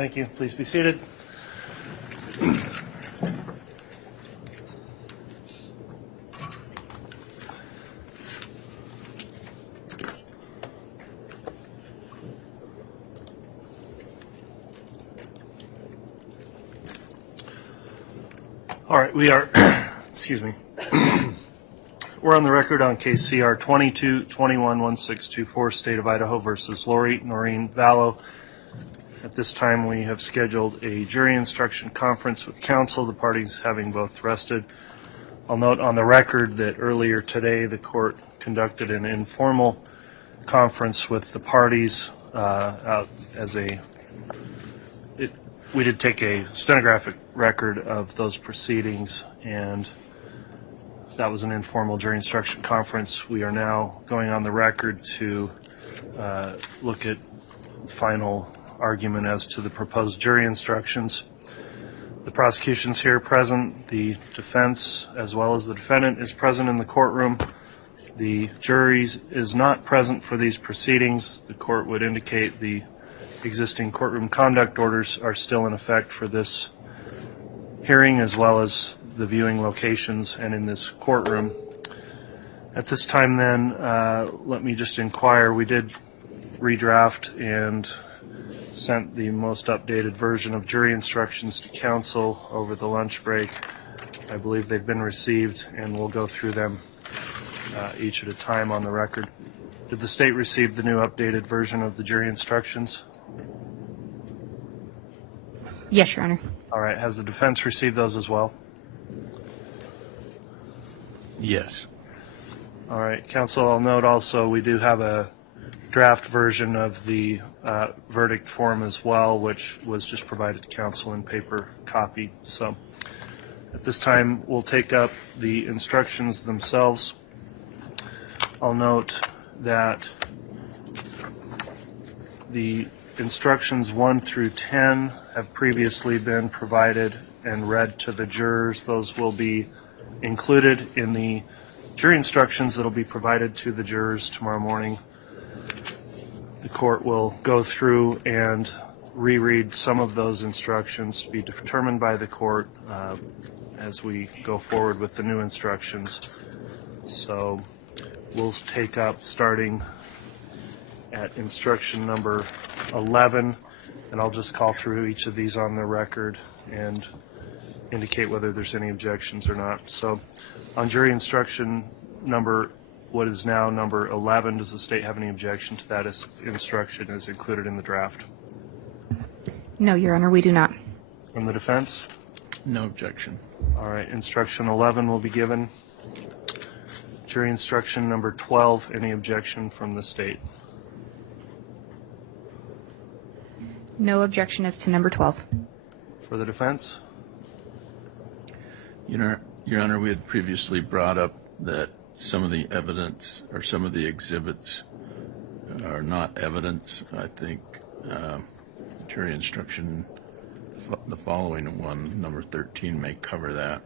Thank you. Please be seated. All right, we are, excuse me, we're on the record on case CR 22-21-1624, State of Idaho versus Lori Noreen Vallow. At this time, we have scheduled a jury instruction conference with counsel, the parties having both rested. I'll note on the record that earlier today, the court conducted an informal conference with the parties we did take a stenographic record of those proceedings, and that was an informal jury instruction conference. We are now going on the record to look at final argument as to the proposed jury instructions. The prosecution's here present. The defense, as well as the defendant, is present in the courtroom. The jury is not present for these proceedings. The court would indicate the existing courtroom conduct orders are still in effect for this hearing, as well as the viewing locations and in this courtroom. At this time then, let me just inquire. We did redraft and sent the most updated version of jury instructions to counsel over the lunch break. I believe they've been received, and we'll go through them each at a time on the record. Did the state receive the new updated version of the jury instructions? Yes, Your Honor. All right. Has the defense received those as well? Yes. All right. Counsel, I'll note also we do have a draft version of the verdict form as well, which was just provided to counsel in paper copy. So at this time, we'll take up the instructions themselves. I'll note that the instructions 1 through 10 have previously been provided and read to the jurors. Those will be included in the jury instructions that will be provided to the jurors tomorrow morning. The court will go through and reread some of those instructions to be determined by the court as we go forward with the new instructions. So we'll take up starting at instruction number 11, and I'll just call through each of these on the record and indicate whether there's any objections or not. So on jury instruction number, what is now number 11, does the state have any objection to that as instruction as included in the draft? No, Your Honor, we do not. From the defense? No objection. All right, instruction 11 will be given. Jury instruction number 12, any objection from the state? No objection as to number 12. For the defense? Your Honor, we had previously brought up that some of the evidence or some of the exhibits are not evidence. I think jury instruction, the following one, number 13, may cover that.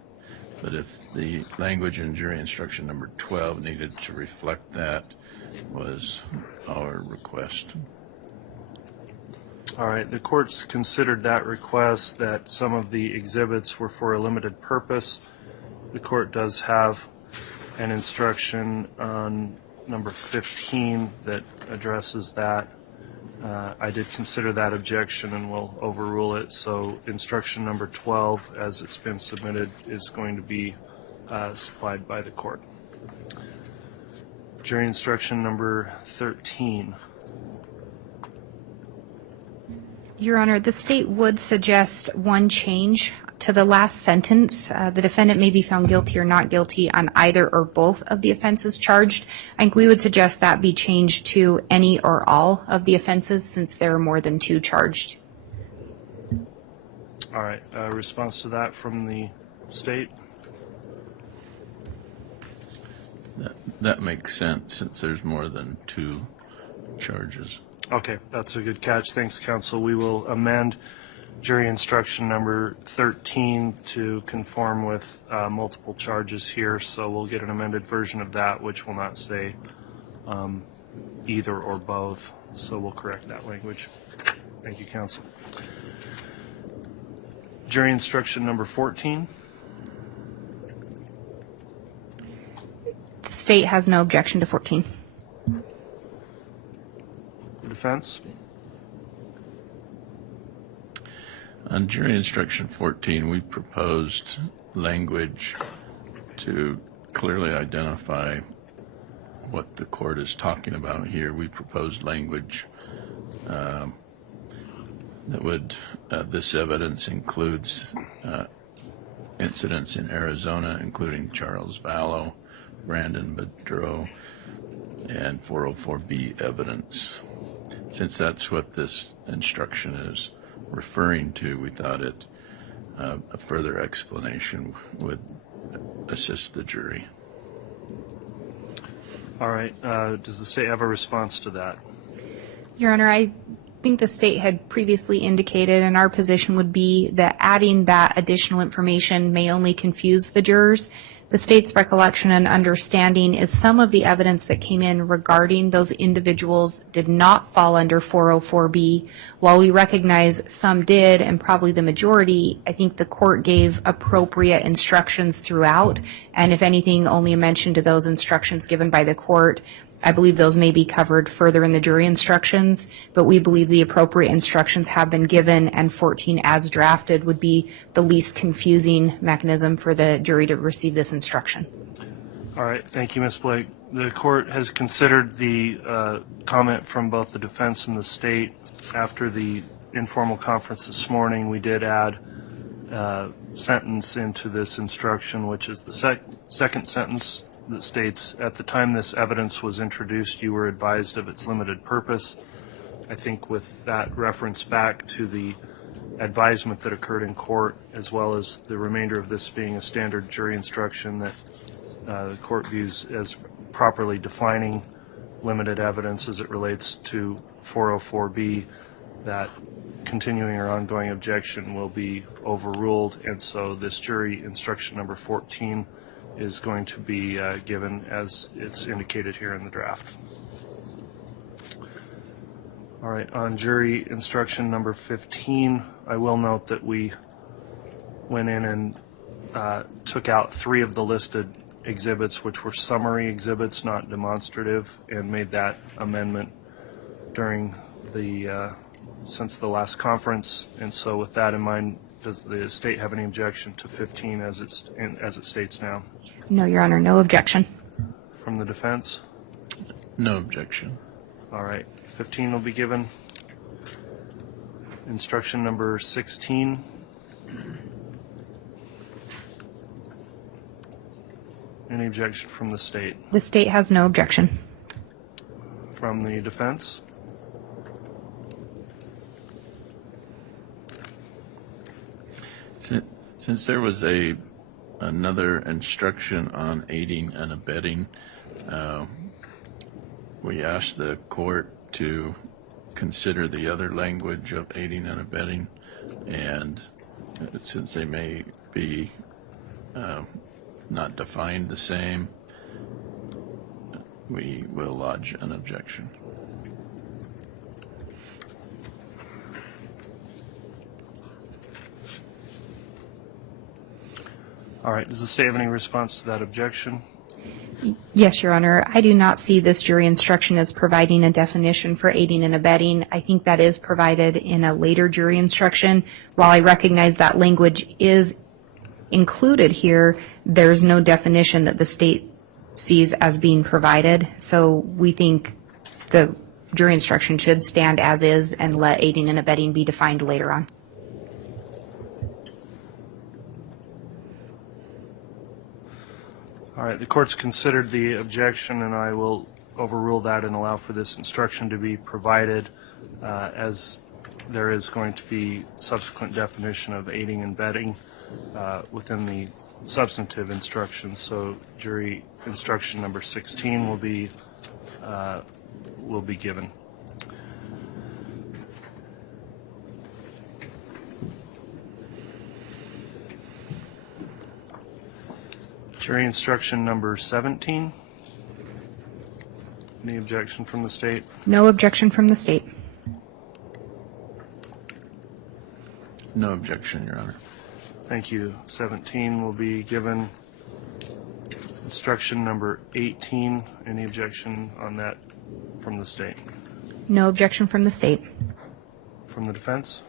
But if the language in jury instruction number 12 needed to reflect that, was our request. All right, the court's considered that request, that some of the exhibits were for a limited purpose. The court does have an instruction on number 15 that addresses that. I did consider that objection and will overrule it. So instruction number 12, as it's been submitted, is going to be supplied by the court. Jury instruction number 13. Your Honor, the state would suggest one change to the last sentence. The defendant may be found guilty or not guilty on either or both of the offenses charged. I think we would suggest that be changed to any or all of the offenses, since there are more than 2 charged. All right, response to that from the state? That makes sense, since there's more than 2 charges. Okay, that's a good catch. Thanks, counsel. We will amend jury instruction number 13 to conform with multiple charges here, so we'll get an amended version of that, which will not say either or both, so we'll correct that language. Thank you, counsel. Jury instruction number 14. The state has no objection to 14. The defense? On jury instruction 14, we proposed language to clearly identify what the court is talking about here. We proposed language that would, this evidence includes incidents in Arizona, including Charles Vallow, Brandon Bedreau, and 404B evidence. Since that's what this instruction is referring to, we thought a further explanation would assist the jury. All right. Does the state have a response to that? Your Honor, I think the state had previously indicated, and our position would be that adding that additional information may only confuse the jurors. The state's recollection and understanding is some of the evidence that came in regarding those individuals did not fall under 404B. While we recognize some did, and probably the majority, I think the court gave appropriate instructions throughout, and if anything, only a mention to those instructions given by the court. I believe those may be covered further in the jury instructions, but we believe the appropriate instructions have been given, and 14 as drafted would be the least confusing mechanism for the jury to receive this instruction. All right. Thank you, Ms. Blake. The court has considered the comment from both the defense and the state. After the informal conference this morning, we did add a sentence into this instruction, which is the second sentence that states, at the time this evidence was introduced, you were advised of its limited purpose. I think with that reference back to the advisement that occurred in court, as well as the remainder of this being a standard jury instruction that the court views as properly defining limited evidence as it relates to 404B, that continuing or ongoing objection will be overruled, and so this jury instruction number 14 is going to be given as it's indicated here in the draft. All right, on jury instruction number 15, I will note that we went in and took out 3 of the listed exhibits, which were summary exhibits, not demonstrative, and made that amendment during the since the last conference. And so with that in mind, does the state have any objection to 15 as it states now? No, Your Honor, no objection. From the defense? No objection. All right, 15 will be given. Instruction number 16. Any objection from the state? The state has no objection. From the defense? Since there was another instruction on aiding and abetting, we asked the court to consider the other language of aiding and abetting, and since they may be not defined the same, we will lodge an objection. All right, does the state have any response to that objection? Yes, Your Honor. I do not see this jury instruction as providing a definition for aiding and abetting. I think that is provided in a later jury instruction. While I recognize that language is included here, there's no definition that the state sees as being provided. So we think the jury instruction should stand as is and let aiding and abetting be defined later on. All right, the court's considered the objection, and I will overrule that and allow for this instruction to be provided, as there is going to be subsequent definition of aiding and abetting within the substantive instructions. So jury instruction number 16 will be given. Jury instruction number 17. Any objection from the state? No objection from the state. No objection, Your Honor. Thank you. 17 will be given. Instruction number 18. Any objection on that from the state? No objection from the state. From the defense?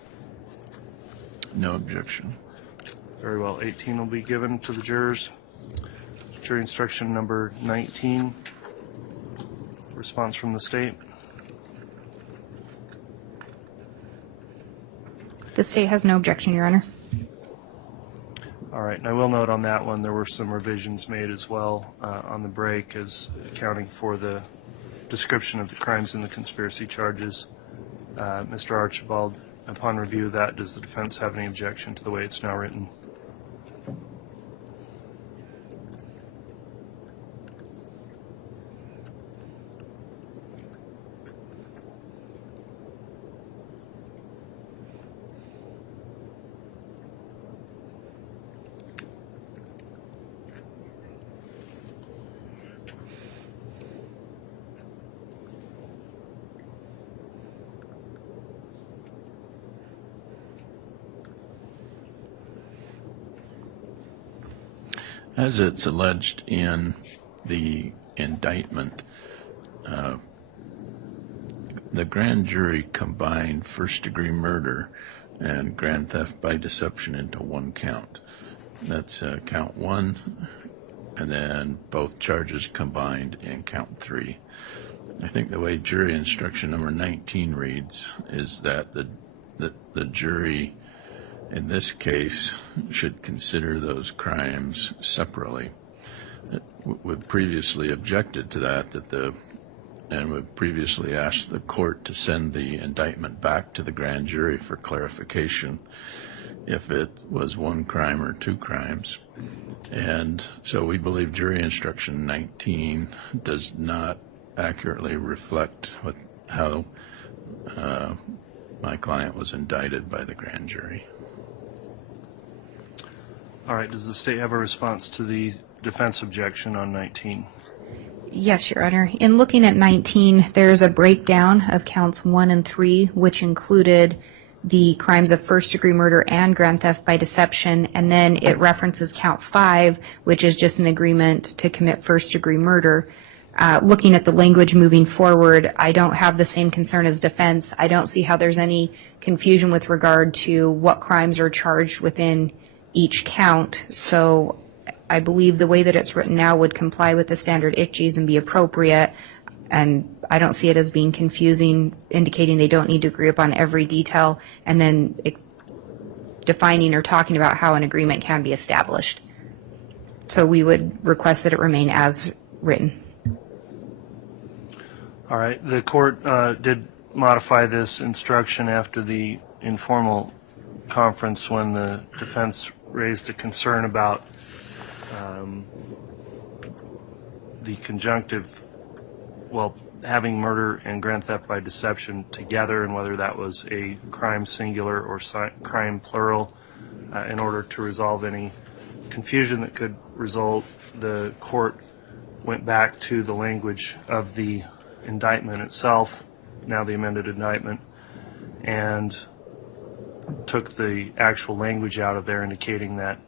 No objection. Very well. 18 will be given to the jurors. Jury instruction number 19. Response from the state? The state has no objection, Your Honor. All right, and I will note on that one there were some revisions made as well on the break as accounting for the description of the crimes and the conspiracy charges. Mr. Archibald, upon review of that, does the defense have any objection to the way it's now written? As it's alleged in the indictment, the grand jury combined first-degree murder and grand theft by deception into one count. That's count 1, and then both charges combined in count 3. I think the way jury instruction number 19 reads is that the jury in this case should consider those crimes separately. We've previously objected to that, and we've previously asked the court to send the indictment back to the grand jury for clarification if it was one crime or two crimes. And so we believe jury instruction 19 does not accurately reflect how my client was indicted by the grand jury. All right, does the state have a response to the defense objection on 19? Yes, Your Honor. In looking at 19, there's a breakdown of counts 1 and 3, which included the crimes of first-degree murder and grand theft by deception, and then it references count 5, which is just an agreement to commit first-degree murder. Looking at the language moving forward, I don't have the same concern as defense. I don't see how there's any confusion with regard to what crimes are charged within each count. So I believe the way that it's written now would comply with the standard ICGs and be appropriate. And I don't see it as being confusing, indicating they don't need to agree upon every detail, and then defining or talking about how an agreement can be established. So we would request that it remain as written. All right, the court did modify this instruction after the informal conference when the defense raised a concern about the conjunctive, having murder and grand theft by deception together, and whether that was a crime singular or crime plural. In order to resolve any confusion that could result, the court went back to the language of the indictment itself, now the amended indictment, and took the actual language out of there, indicating that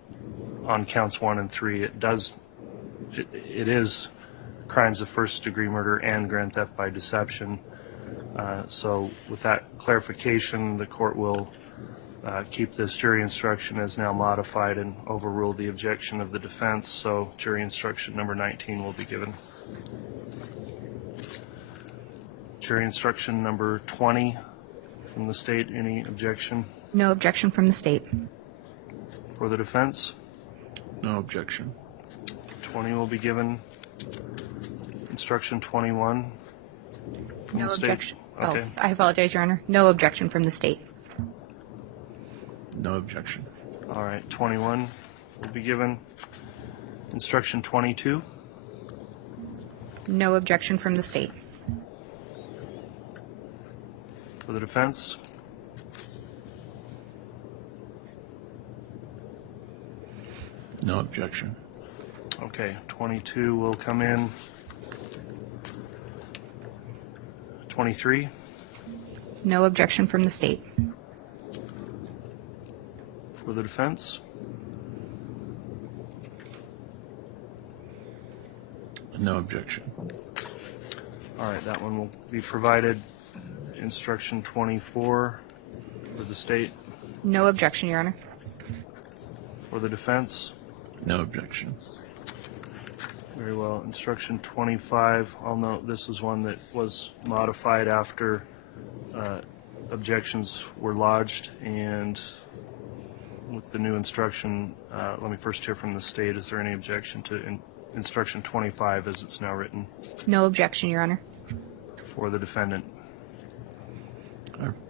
on counts 1 and 3 it is crimes of first-degree murder and grand theft by deception. So with that clarification, the court will keep this jury instruction as now modified and overrule the objection of the defense. So jury instruction number 19 will be given. Jury instruction number 20 from the state. Any objection? No objection from the state. For the defense? No objection. 20 will be given. Instruction 21 from No the state? objection. Okay. Oh, I apologize, Your Honor. No objection from the state. No objection. All right, 21 will be given. Instruction 22? No objection from the state. For the defense? No objection. Okay, 22 will come in. 23? No objection from the state. For the defense? No objection. All right, that one will be provided. Instruction 24 for the state, No objection, Your Honor. for the defense. No objection. Very well. Instruction 25, I'll note this is one that was modified after objections were lodged, and with the new instruction, let me first hear from the state. Is there any objection to instruction 25 as it's now written? No objection, Your Honor. For the defendant.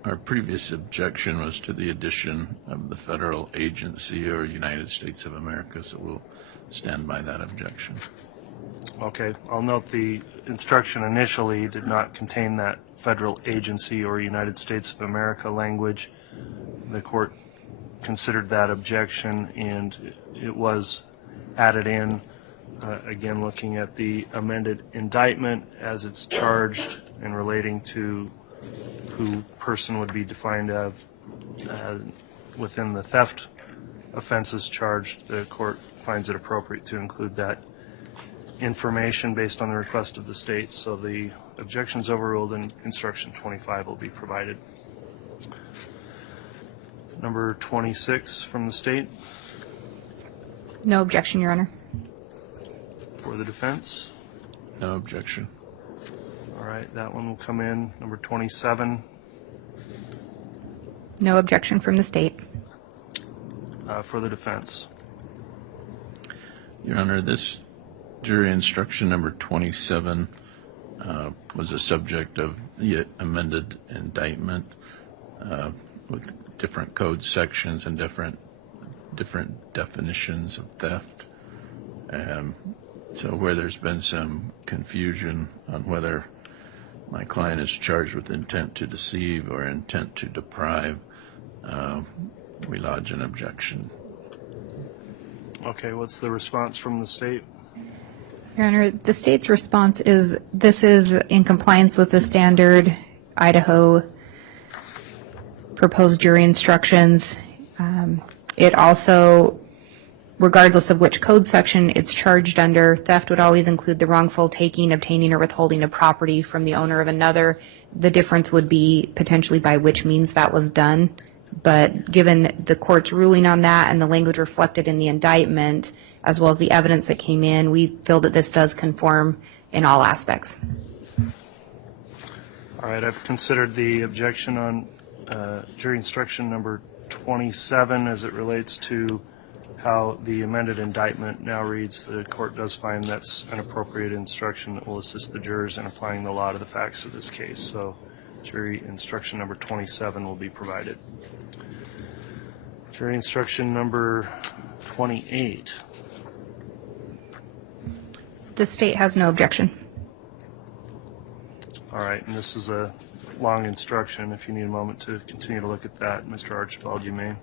Our previous objection was to the addition of the federal agency or United States of America, so we'll stand by that objection. Okay, I'll note the instruction initially did not contain that federal agency or United States of America language. The court considered that objection and it was added in. Again, looking at the amended indictment as it's charged and relating to who person would be defined as within the theft offenses charged, the court finds it appropriate to include that information based on the request of the state. So the objections overruled and instruction 25 will be provided. Number 26 from the state. No objection, Your Honor. For the defense. No objection. All right, that one will come in. Number 27 No objection from the state. for the defense. Your Honor, this jury instruction number 27 was a subject of the amended indictment with different code sections and different definitions of theft. So where there's been some confusion on whether my client is charged with intent to deceive or intent to deprive, we lodge an objection. Okay, what's the response from the state? Your Honor, the state's response is this is in compliance with the standard Idaho proposed jury instructions. It also, regardless of which code section it's charged under, theft would always include the wrongful taking, obtaining, or withholding of property from the owner of another. The difference would be potentially by which means that was done. But given the court's ruling on that and the language reflected in the indictment, as well as the evidence that came in, we feel that this does conform in all aspects. All right, I've considered the objection on jury instruction number 27 as it relates to how the amended indictment now reads. The court does find that's an appropriate instruction that will assist the jurors in applying the law to the facts of this case. So jury instruction number 27 will be provided. Jury instruction number 28. The state has no objection. All right, and this is a long instruction. If you need a moment to continue to look at that, Mr. Archibald, you may.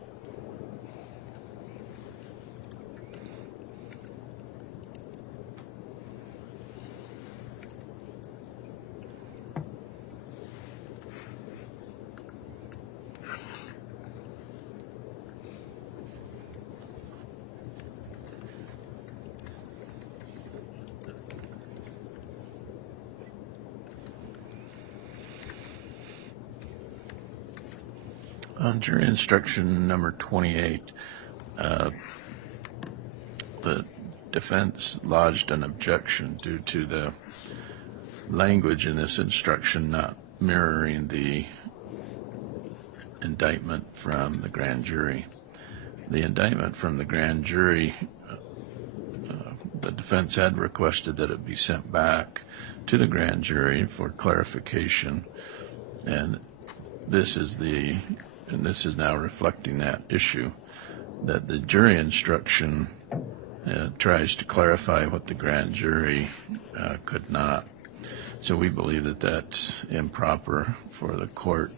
On jury instruction number 28, the defense lodged an objection due to the language in this instruction not mirroring the indictment from the grand jury. The indictment from the grand jury, the defense had requested that it be sent back to the grand jury for clarification, and this is now reflecting that issue, that the jury instruction tries to clarify what the grand jury could not. So we believe that that's improper for the court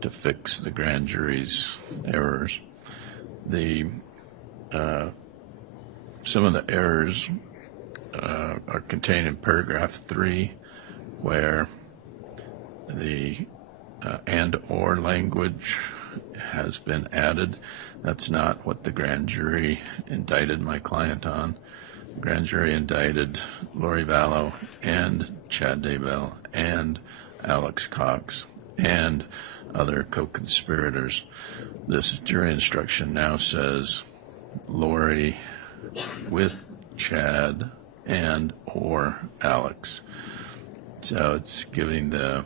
to fix the grand jury's errors. Some of the errors are contained in paragraph 3, where the and or language has been added. That's not what the grand jury indicted my client on. grand jury indicted Lori Vallow and Chad Daybell and Alex Cox and other co-conspirators. This jury instruction now says Lori with Chad and or Alex. So it's giving the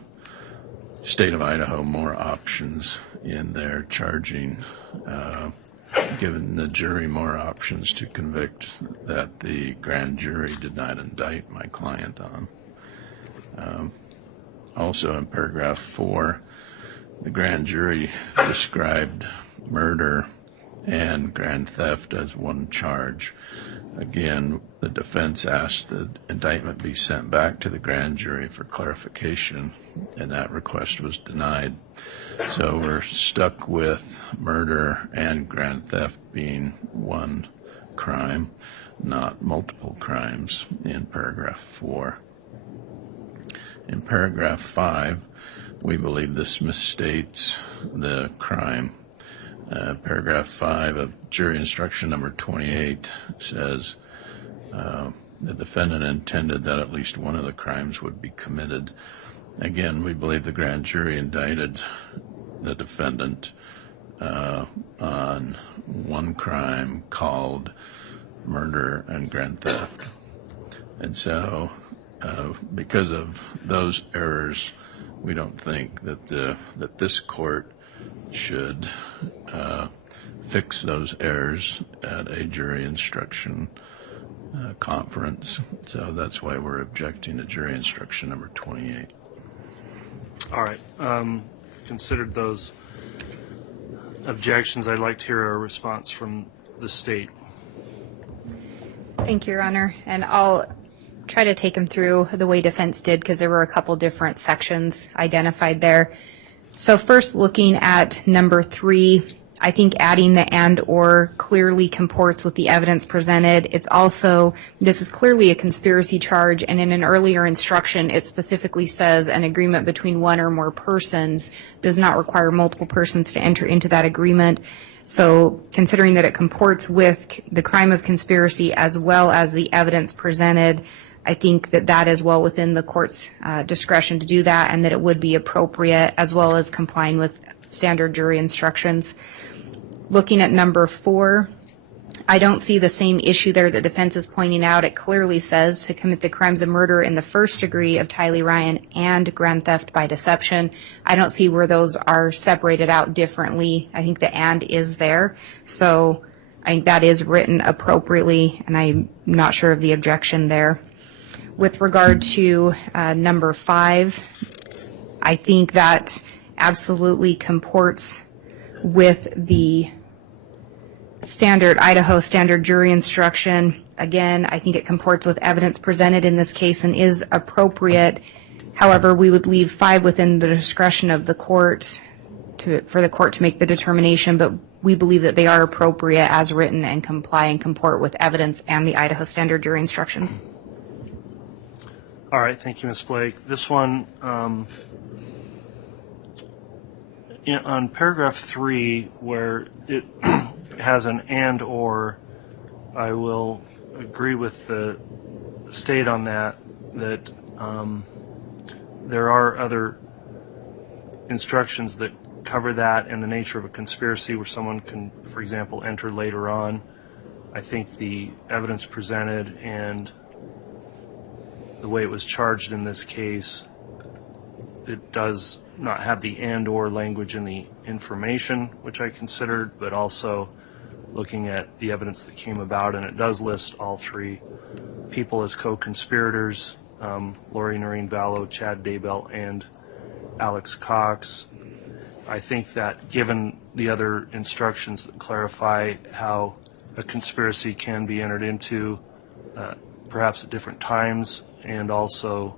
state of Idaho more options in their charging, giving the jury more options to convict that the grand jury did not indict my client on. Also in paragraph 4, the grand jury described murder and grand theft as one charge. Again, the defense asked the indictment be sent back to the grand jury for clarification, and that request was denied. So we're stuck with murder and grand theft being one crime, not multiple crimes in paragraph 4. In paragraph 5, we believe this misstates the crime. Paragraph 5 of jury instruction number 28 says the defendant intended that at least one of the crimes would be committed. Again, we believe the grand jury indicted the defendant on one crime called murder and grand theft. And so because of those errors, we don't think that that this court should fix those errors at a jury instruction conference. So that's why we're objecting to jury instruction number 28. All right. Considered those objections, I'd like to hear a response from the state. Thank you, Your Honor. And I'll try to take them through the way defense did, because there were a couple different sections identified there. So first, looking at number 3, I think adding the and or clearly comports with the evidence presented. It's also, this is clearly a conspiracy charge, and in an earlier instruction, it specifically says an agreement between one or more persons does not require multiple persons to enter into that agreement. So considering that it comports with the crime of conspiracy as well as the evidence presented, I think that that is well within the court's discretion to do that, and that it would be appropriate, as well as complying with standard jury instructions. Looking at number 4, I don't see the same issue there that defense is pointing out. It clearly says to commit the crimes of murder in the first degree of Tylee Ryan and grand theft by deception. I don't see where those are separated out differently. I think the and is there. So I think that is written appropriately, and I'm not sure of the objection there. With regard to number 5, I think that absolutely comports with the Idaho standard jury instruction. Again, I think it comports with evidence presented in this case and is appropriate. However, we would leave 5 within the discretion of the court for the court to make the determination, but we believe that they are appropriate as written and comply and comport with evidence and the Idaho standard jury instructions. All right. Thank you, Ms. Blake. This one, on paragraph 3, where it has an and or, I will agree with the state on that there are other instructions that cover that and the nature of a conspiracy where someone can, for example, enter later on. I think the evidence presented and the way it was charged in this case, it does not have the and or language in the information, which I considered, but also looking at the evidence that came about, and it does list all 3 people as co-conspirators, Lori Noreen Vallow, Chad Daybell, and Alex Cox. I think that given the other instructions that clarify how a conspiracy can be entered into, perhaps at different times, and also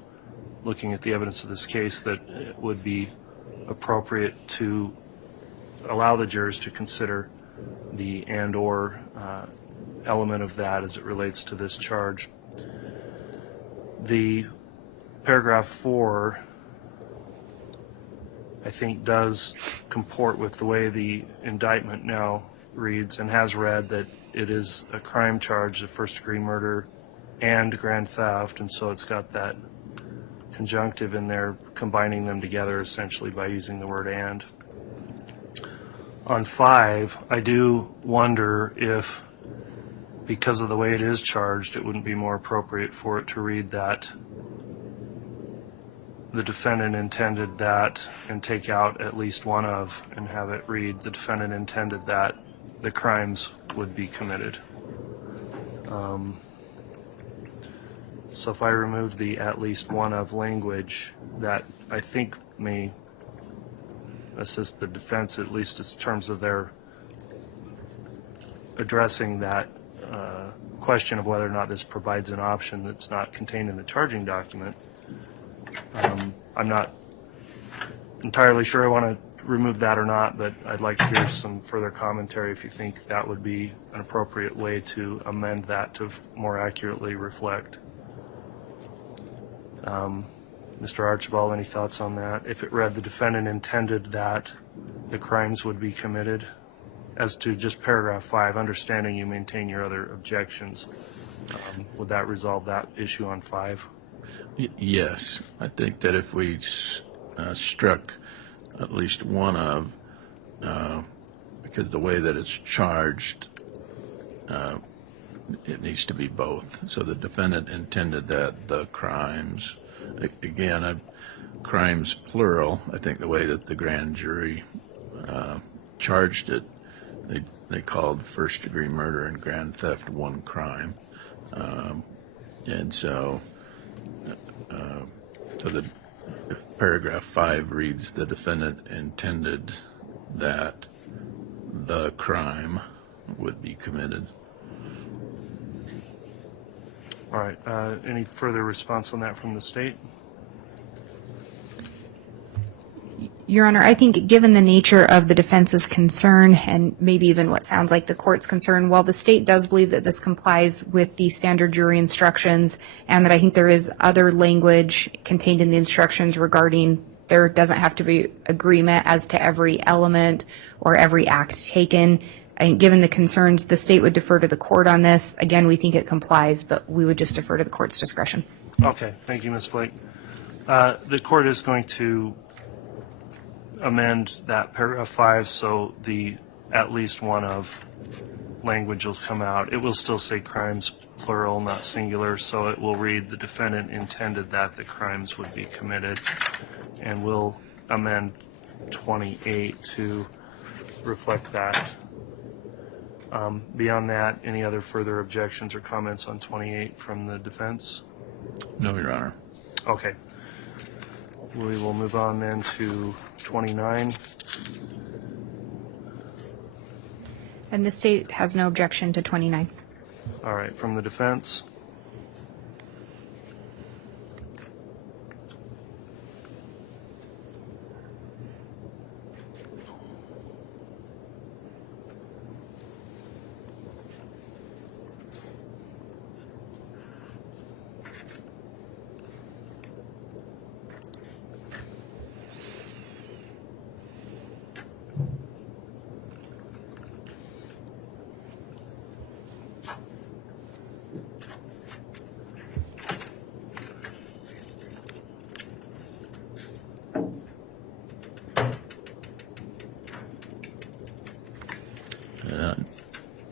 looking at the evidence of this case, that it would be appropriate to allow the jurors to consider the and or element of that as it relates to this charge. The paragraph 4, I think, does comport with the way the indictment now reads and has read, that it is a crime charge of first-degree murder and grand theft, and so it's got that conjunctive in there, combining them together essentially by using the word and. On 5, I do wonder if, because of the way it is charged, it wouldn't be more appropriate for it to read that the defendant intended that and take out at least one of, and have it read the defendant intended that the crimes would be committed. So if I remove the at least one of language, that I think may assist the defense, at least in terms of their addressing that question of whether or not this provides an option that's not contained in the charging document. I'm not entirely sure I want to remove that or not, but I'd like to hear some further commentary if you think that would be an appropriate way to amend that to more accurately reflect. Mr. Archibald, any thoughts on that? If it read the defendant intended that the crimes would be committed, as to just paragraph 5, understanding you maintain your other objections, would that resolve that issue on 5? Yes, I think that if we struck at least one of, because the way that it's charged, it needs to be both. So the defendant intended that the crimes, again, crimes plural, I think the way that the grand jury charged it, they called first-degree murder and grand theft one crime. And so if paragraph 5 reads the defendant intended that the crime would be committed. All right. Any further response on that from the state? Your Honor, I think given the nature of the defense's concern and maybe even what sounds like the court's concern, while the state does believe that this complies with the standard jury instructions and that I think there is other language contained in the instructions regarding there doesn't have to be agreement as to every element or every act taken, I think given the concerns, the state would defer to the court on this. Again, we think it complies, but we would just defer to the court's discretion. Okay. Thank you, Ms. Blake. The court is going to amend that paragraph 5 so the at least one of language will come out. It will still say crimes plural, not singular, so it will read the defendant intended that the crimes would be committed, and we'll amend 28 to reflect that. Beyond that, any other further objections or comments on 28 from the defense? No, Your Honor. Okay. We will move on then to 29. And the state has no objection to 29. All right, from the defense?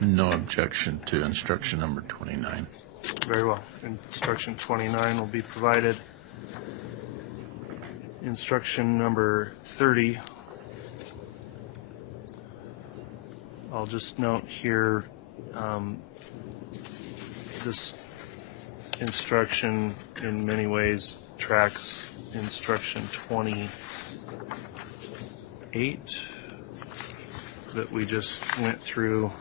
No objection to instruction number 29. Very well. Instruction 29 will be provided. Instruction number 30. I'll just note here, this instruction in many ways tracks instruction 28 that we just went through.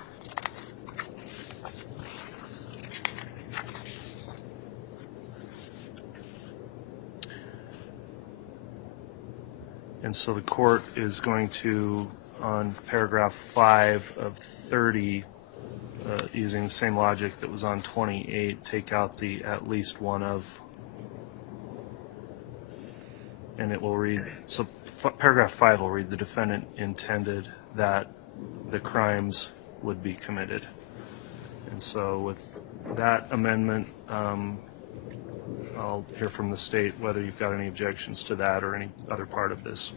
And so the court is going to, on paragraph 5 of 30, using the same logic that was on 28, take out the at least one of, and it will read, so paragraph 5 will read, the defendant intended that the crimes would be committed. And so with that amendment, I'll hear from the state whether you've got any objections to that or any other part of this.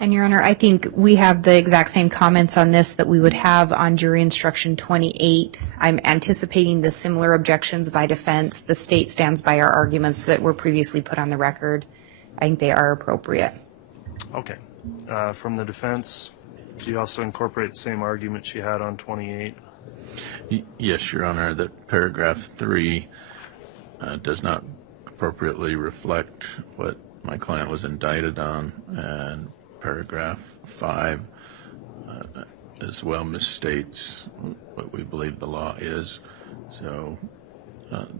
And Your Honor, I think we have the exact same comments on this that we would have on jury instruction 28. I'm anticipating the similar objections by defense. The state stands by our arguments that were previously put on the record. I think they are appropriate. Okay. From the defense, do you also incorporate the same argument she had on 28? Yes, Your Honor, that paragraph 3 does not appropriately reflect what my client was indicted on, and paragraph 5 as well misstates what we believe the law is. So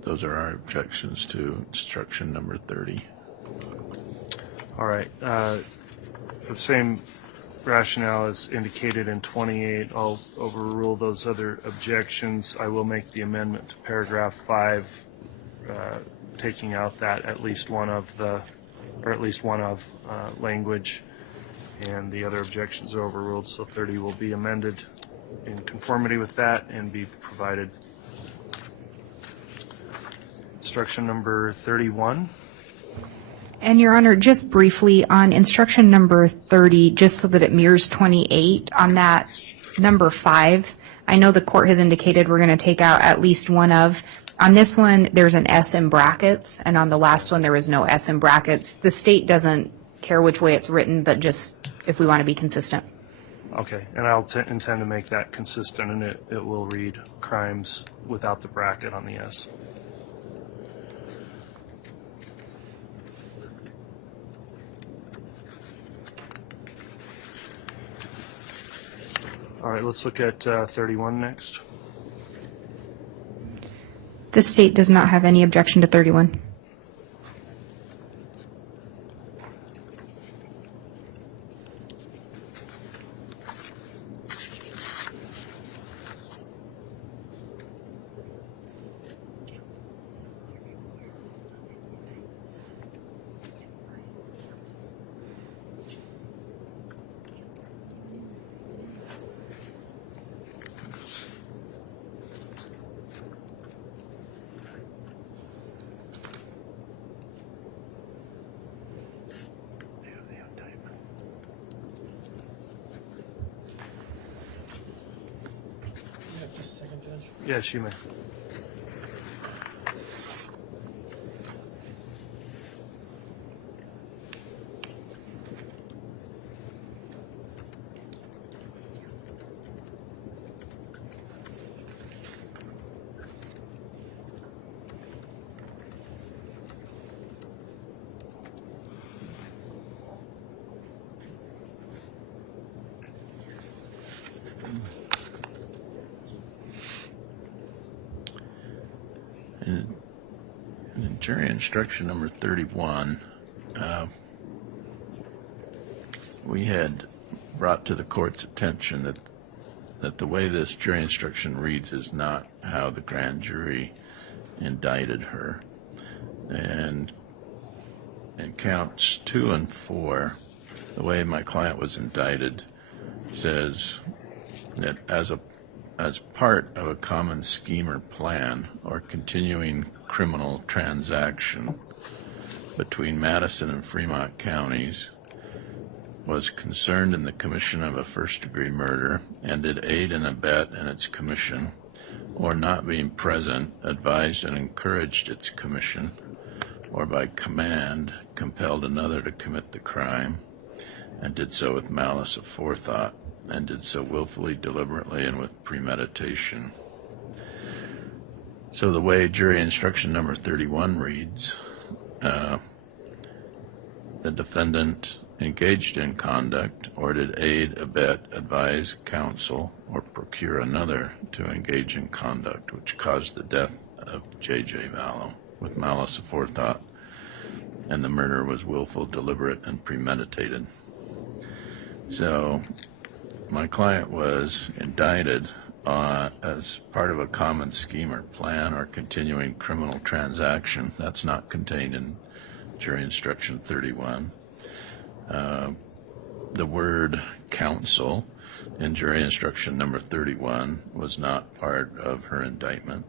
those are our objections to instruction number 30. All right. For the same rationale as indicated in 28, I'll overrule those other objections. I will make the amendment to paragraph 5, taking out that at least one of language, and the other objections are overruled, so 30 will be amended in conformity with that and be provided. Instruction number 31. And Your Honor, just briefly on instruction number 30, just so that it mirrors 28, on that number 5, I know the court has indicated we're going to take out at least one of. On this one, there's an S in brackets, and on the last one, there was no S in brackets. The state doesn't care which way it's written, but just if we want to be consistent. Okay, and I'll intend to make that consistent, and it will read crimes without the bracket on the S. All right, let's look at 31 next. The state does not have any objection to 31. Yes, you may. In jury instruction number 31, we had brought to the court's attention that the way this jury instruction reads is not how the grand jury indicted her. And in counts 2 and 4, the way my client was indicted says that as part of a common scheme or plan or continuing criminal transaction between Madison and Fremont counties, was concerned in the commission of a first-degree murder and did aid and abet in its commission, or not being present, advised and encouraged its commission, or by command compelled another to commit the crime, and did so with malice aforethought, and did so willfully, deliberately, and with premeditation. So the way jury instruction number 31 reads, the defendant engaged in conduct or did aid, abet, advise, counsel, or procure another to engage in conduct which caused the death of J.J. Vallow with malice aforethought, and the murder was willful, deliberate, and premeditated. So my client was indicted as part of a common scheme or plan or continuing criminal transaction. That's not contained in jury instruction 31. The word counsel in jury instruction number 31 was not part of her indictment.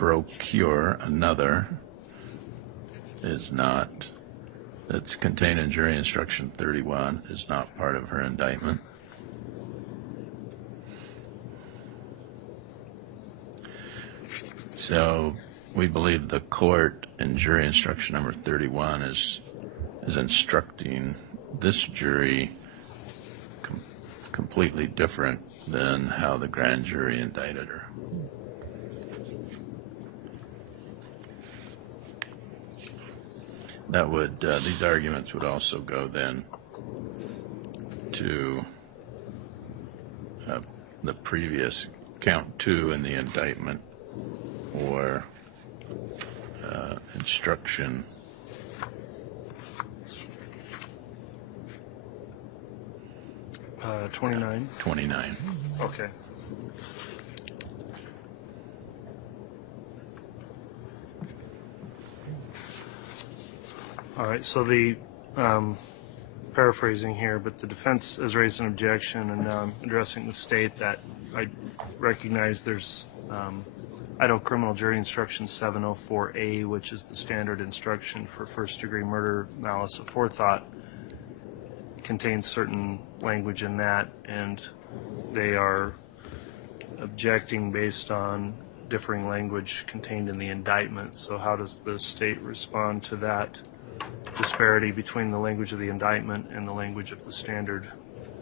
procure another is not, that's contained in jury instruction 31, is not part of her indictment. So we believe the court in jury instruction number 31 is instructing this jury completely different than how the grand jury indicted her. That would, these arguments would also go then to the previous count 2 in the indictment, or instruction 29. 29. Okay. All right, so the, paraphrasing here, but the defense has raised an objection, and now I'm addressing the state that I recognize there's Idaho Criminal Jury Instruction 704A, which is the standard instruction for first-degree murder, malice aforethought, contains certain language in that, and they are objecting based on differing language contained in the indictment. So how does the state respond to that disparity between the language of the indictment and the language of the standard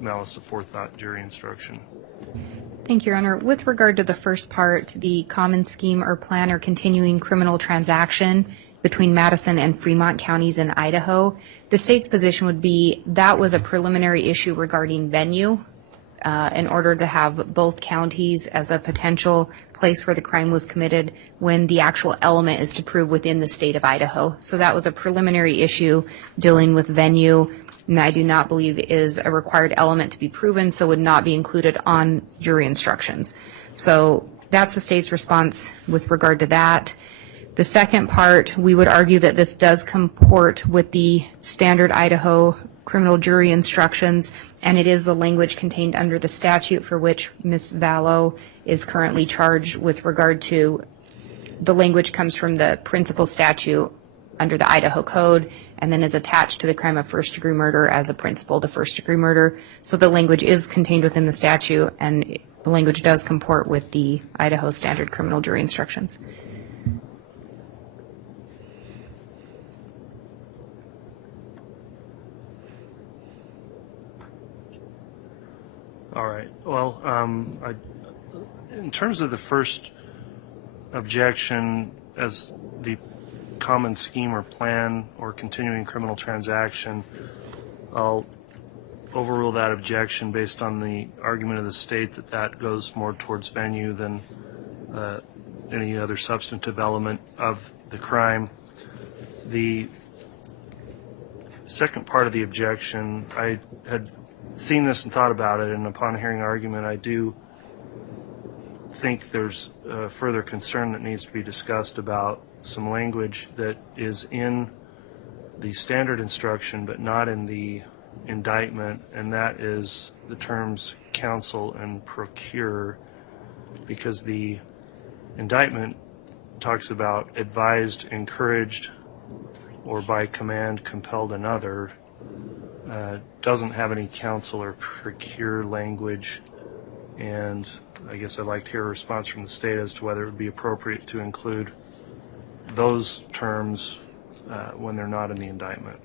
malice aforethought jury instruction? Thank you, Your Honor. With regard to the first part, the common scheme or plan or continuing criminal transaction between Madison and Fremont counties in Idaho, the state's position would be that was a preliminary issue regarding venue in order to have both counties as a potential place where the crime was committed when the actual element is to prove within the state of Idaho. So that was a preliminary issue dealing with venue, and I do not believe is a required element to be proven, so would not be included on jury instructions. So that's the state's response with regard to that. The second part, we would argue that this does comport with the standard Idaho criminal jury instructions, and it is the language contained under the statute for which Ms. Vallow is currently charged. With regard to the language comes from the principal statute under the Idaho Code, and then is attached to the crime of first-degree murder as a principle to first-degree murder. So the language is contained within the statute, and the language does comport with the Idaho standard criminal jury instructions. All right. Well, in terms of the first objection as the common scheme or plan or continuing criminal transaction, I'll overrule that objection based on the argument of the state that that goes more towards venue than any other substantive element of the crime. The second part of the objection, I had seen this and thought about it, and upon hearing argument, I do think there's further concern that needs to be discussed about some language that is in the standard instruction but not in the indictment, and that is the terms counsel and procure, because the indictment talks about advised, encouraged, or by command compelled another. Doesn't have any counsel or procure language, and I guess I'd like to hear a response from the state as to whether it would be appropriate to include those terms when they're not in the indictment.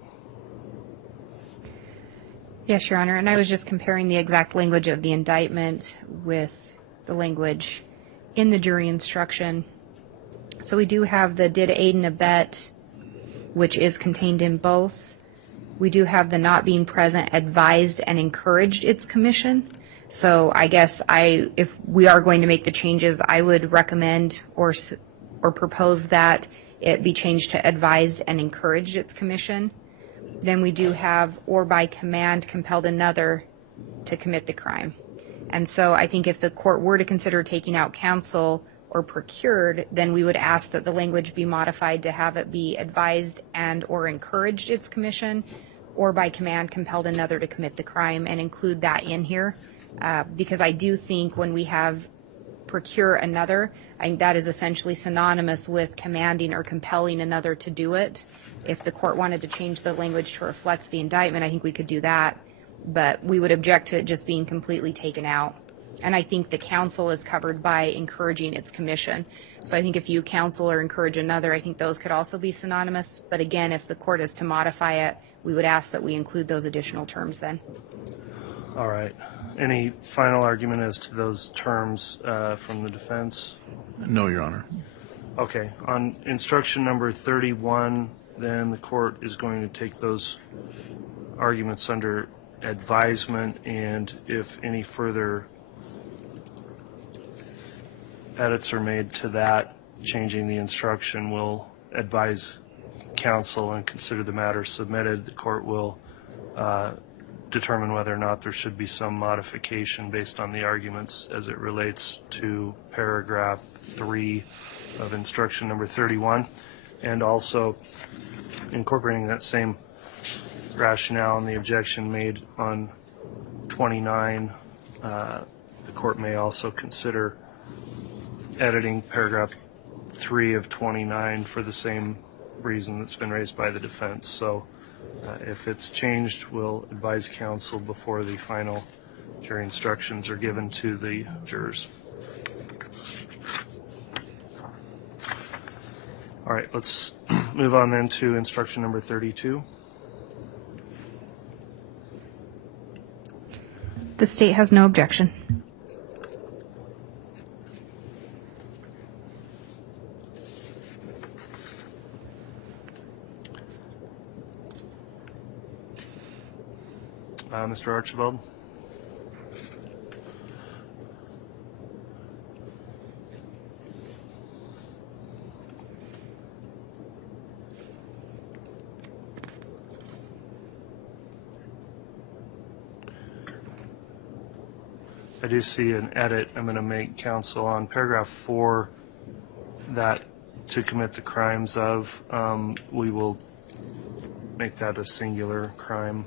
Yes, Your Honor, and I was just comparing the exact language of the indictment with the language in the jury instruction. So we do have the did aid and abet, which is contained in both. We do have the not being present advised and encouraged its commission. So I guess if we are going to make the changes, I would recommend or propose that it be changed to advised and encouraged its commission. Then we do have or by command compelled another to commit the crime. And so I think if the court were to consider taking out counsel or procured, then we would ask that the language be modified to have it be advised and or encouraged its commission, or by command compelled another to commit the crime, and include that in here. Because I do think when we have procure another, I think that is essentially synonymous with commanding or compelling another to do it. If the court wanted to change the language to reflect the indictment, I think we could do that, but we would object to it just being completely taken out. And I think the counsel is covered by encouraging its commission. So I think if you counsel or encourage another, I think those could also be synonymous. But again, if the court is to modify it, we would ask that we include those additional terms then. All right. Any final argument as to those terms from the defense? No, Your Honor. Okay. On instruction number 31, then the court is going to take those arguments under advisement, and if any further edits are made to that, changing the instruction, will advise counsel and consider the matter submitted. The court will determine whether or not there should be some modification based on the arguments as it relates to paragraph 3 of instruction number 31, and also incorporating that same rationale and the objection made on 29, the court may also consider editing paragraph 3 of 29 for the same reason that's been raised by the defense. So if it's changed, we'll advise counsel before the final jury instructions are given to the jurors. All right, let's move on then to instruction number 32. The state has no objection. Mr. Archibald? I do see an edit I'm going to make, counsel, on paragraph 4, that to commit the crimes of, we will make that a singular crime.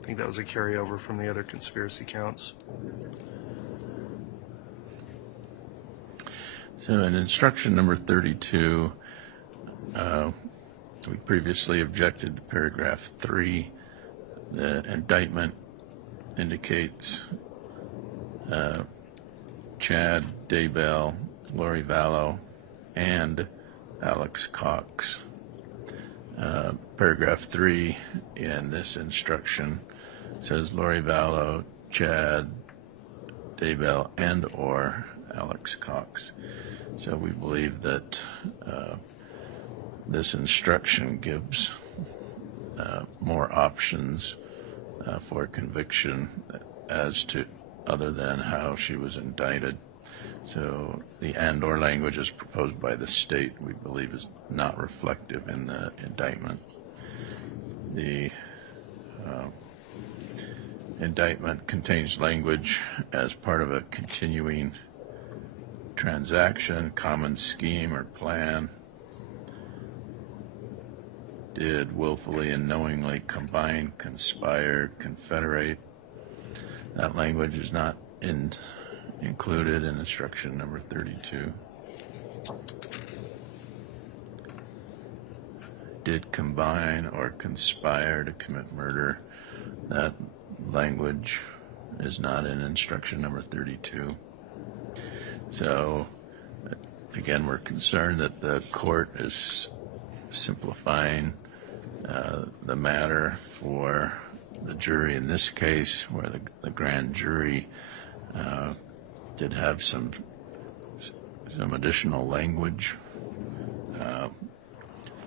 I think that was a carryover from the other conspiracy counts. So in instruction number 32, we previously objected to paragraph 3. The indictment indicates Chad Daybell, Lori Vallow, and Alex Cox. Paragraph 3 in this instruction says Lori Vallow, Chad Daybell, and or Alex Cox. So we believe that this instruction gives more options for conviction as to other than how she was indicted. So the and or language as proposed by the state, we believe, is not reflective in the indictment. The indictment contains language as part of a continuing transaction, common scheme or plan, did willfully and knowingly combine, conspire, confederate. That language is not included in instruction number 32. Did combine or conspire to commit murder. That language is not in instruction number 32. So, again, we're concerned that the court is simplifying the matter for the jury in this case, where the grand jury did have some additional language.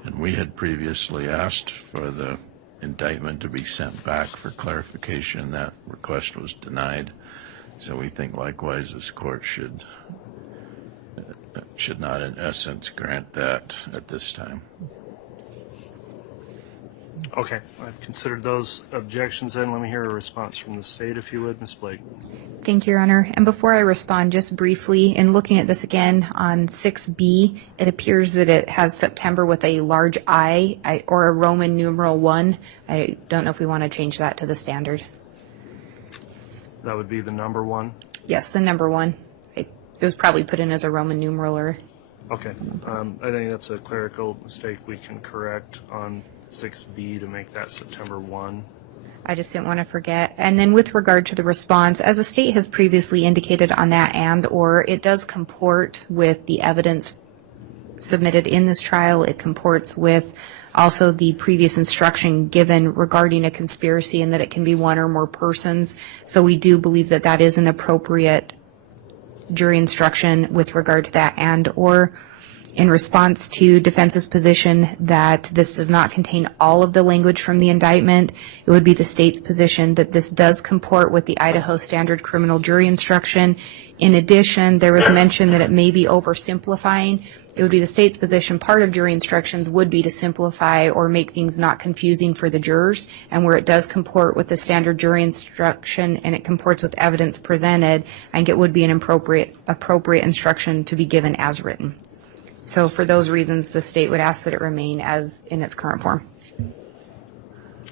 And we had previously asked for the indictment to be sent back for clarification. That request was denied. So we think likewise this court should not in essence grant that at this time. Okay, I've considered those objections, and let me hear a response from the state, if you would, Ms. Blake. Thank you, Your Honor. And before I respond, just briefly, in looking at this again on 6B, it appears that it has September with a large I or a Roman numeral 1. I don't know if we want to change that to the standard. That would be the number 1? Yes, the number 1. It was probably put in as a Roman numeral or. Okay. I think that's a clerical mistake we can correct on 6B to make that September 1. I just didn't want to forget. And then with regard to the response, as the state has previously indicated on that or it does comport with the evidence submitted in this trial. It comports with also the previous instruction given regarding a conspiracy and that it can be one or more persons. So we do believe that that is an appropriate jury instruction with regard to that or. In response to defense's position that this does not contain all of the language from the indictment, it would be the state's position that this does comport with the Idaho Standard Criminal Jury Instruction. In addition, there was mention that it may be oversimplifying. It would be the state's position part of jury instructions would be to simplify or make things not confusing for the jurors, and where it does comport with the standard jury instruction and it comports with evidence presented, I think it would be an appropriate instruction to be given as written. So for those reasons, the state would ask that it remain as in its current form.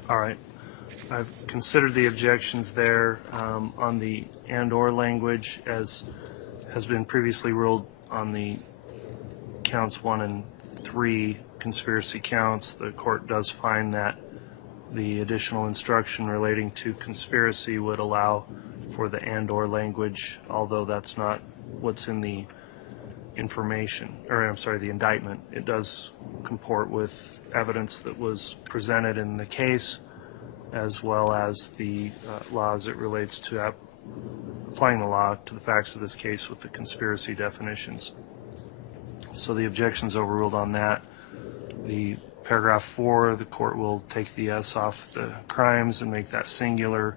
All right. I've considered the objections there on the and/or language as has been previously ruled on the counts 1 and 3 conspiracy counts. The court does find that the additional instruction relating to conspiracy would allow for the and/or language, although that's not what's in the the indictment. It does comport with evidence that was presented in the case, as well as the law as it relates to applying the law to the facts of this case with the conspiracy definitions. So the objection's overruled on that. The paragraph 4, the court will take the S off the crimes and make that singular.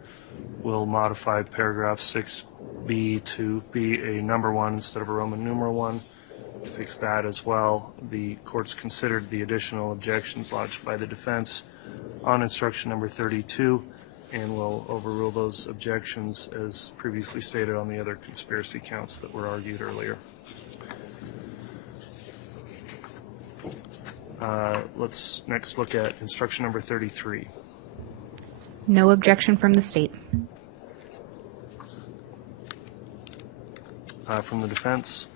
We'll modify paragraph 6B to be a number 1 instead of a Roman numeral 1. Fix that as well. The court's considered the additional objections lodged by the defense on instruction number 32 and will overrule those objections as previously stated on the other conspiracy counts that were argued earlier. Let's next look at instruction number 33. No objection from the state. From the defense.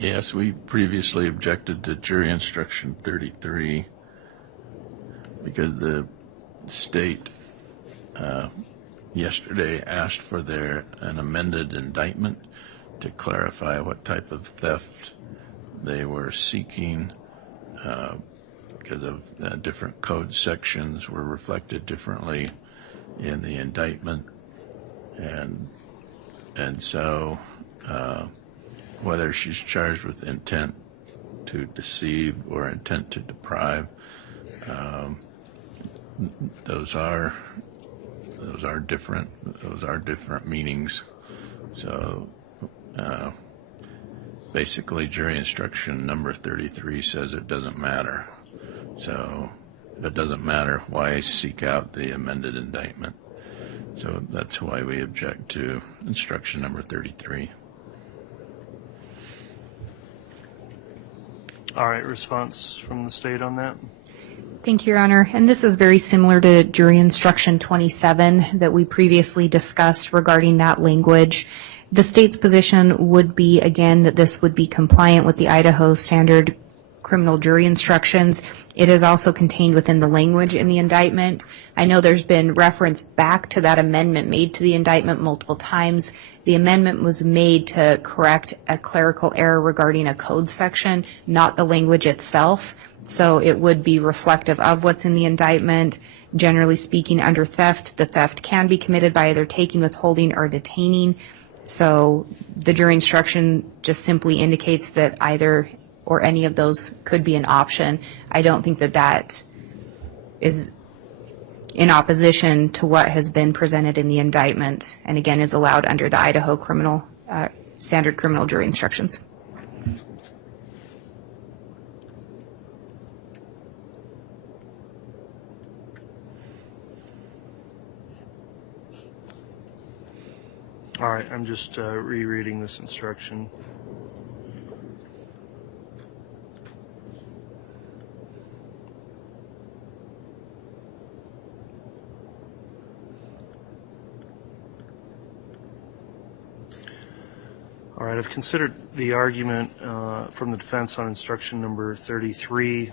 Yes, we previously objected to jury instruction 33 because the state yesterday asked for an amended indictment to clarify what type of theft they were seeking because of different code sections were reflected differently in the indictment, and so whether she's charged with intent to deceive or intent to deprive, those are different. Those are different meanings. So basically, jury instruction number 33 says it doesn't matter. So it doesn't matter why seek out the amended indictment. So that's why we object to instruction number 33. All right, response from the state on that? Thank you, Your Honor. And this is very similar to jury instruction 27 that we previously discussed regarding that language. The state's position would be, again, that this would be compliant with the Idaho Standard Criminal Jury Instructions. It is also contained within the language in the indictment. I know there's been reference back to that amendment made to the indictment multiple times. The amendment was made to correct a clerical error regarding a code section, not the language itself. So it would be reflective of what's in the indictment. Generally speaking, under theft, the theft can be committed by either taking, withholding, or detaining. So the jury instruction just simply indicates that either or any of those could be an option. I don't think that that is in opposition to what has been presented in the indictment, and again is allowed under the Idaho Standard Criminal Jury Instructions. All right, I'm just rereading this instruction. All right, I've considered the argument from the defense on instruction number 33.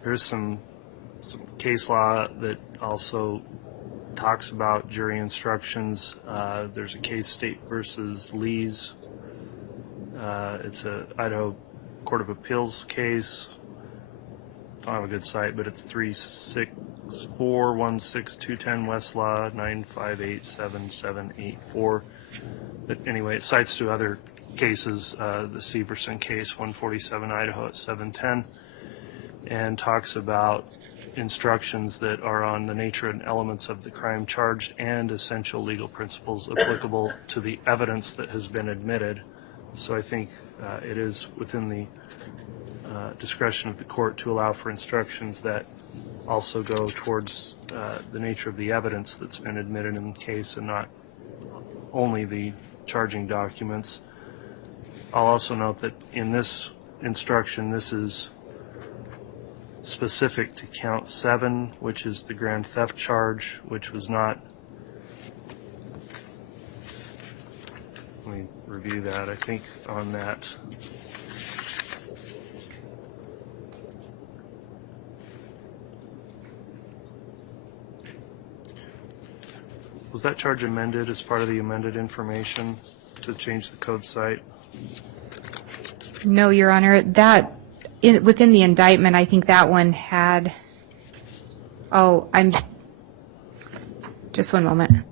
There's some case law that also talks about jury instructions. There's a case, State versus Lees. It's a Idaho Court of Appeals case. Don't have a good site, but it's 364-16210 Westlaw 9587784. But anyway, it cites to other cases, the Severson case, 147 Idaho at 710, and talks about instructions that are on the nature and elements of the crime charged and essential legal principles applicable to the evidence that has been admitted. So I think it is within the discretion of the court to allow for instructions that also go towards the nature of the evidence that's been admitted in the case and not only the charging documents. I'll also note that in this instruction, this is specific to count 7, which is the grand theft charge, which was not. Let me review that. I think on that. Was that charge amended as part of the amended information to change the code site? No, Your Honor. Within the indictment, I think that one had. Oh, just one moment.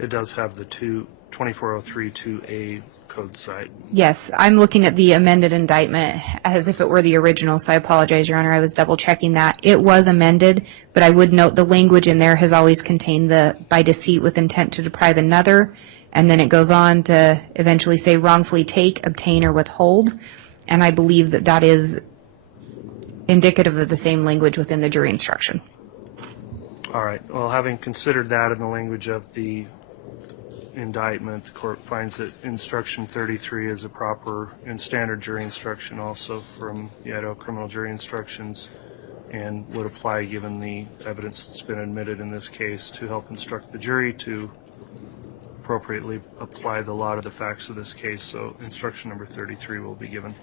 It does have the 24032A code site. Yes, I'm looking at the amended indictment as if it were the original, so I apologize, Your Honor. I was double checking that. It was amended, but I would note the language in there has always contained the by deceit with intent to deprive another, and then it goes on to eventually say wrongfully take, obtain, or withhold, and I believe that that is indicative of the same language within the jury instruction. All right. Well, having considered that in the language of the indictment, the court finds that instruction 33 is a proper and standard jury instruction also from the Idaho criminal jury instructions and would apply given the evidence that's been admitted in this case to help instruct the jury to appropriately apply the law to the facts of this case. So instruction number 33 will be given.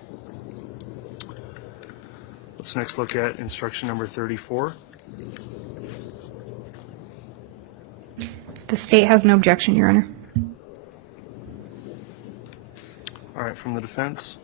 Let's next look at instruction number 34. The state has no objection, Your Honor. All right, from the defense.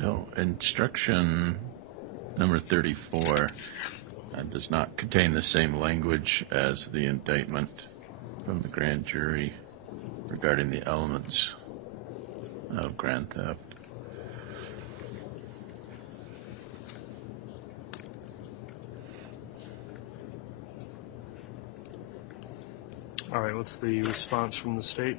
No, instruction number 34 does not contain the same language as the indictment from the grand jury regarding the elements of grand theft. All right, what's the response from the state?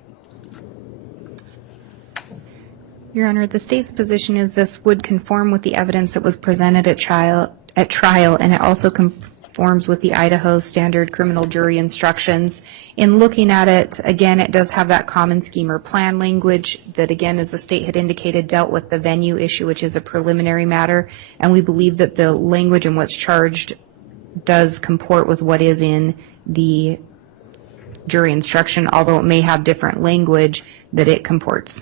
Your Honor, the state's position is this would conform with the evidence that was presented at trial, and it also conforms with the Idaho standard criminal jury instructions. In looking at it, again, it does have that common scheme or plan language that, again, as the state had indicated, dealt with the venue issue, which is a preliminary matter, and we believe that the language and what's charged does comport with what is in the jury instruction, although it may have different language that it comports.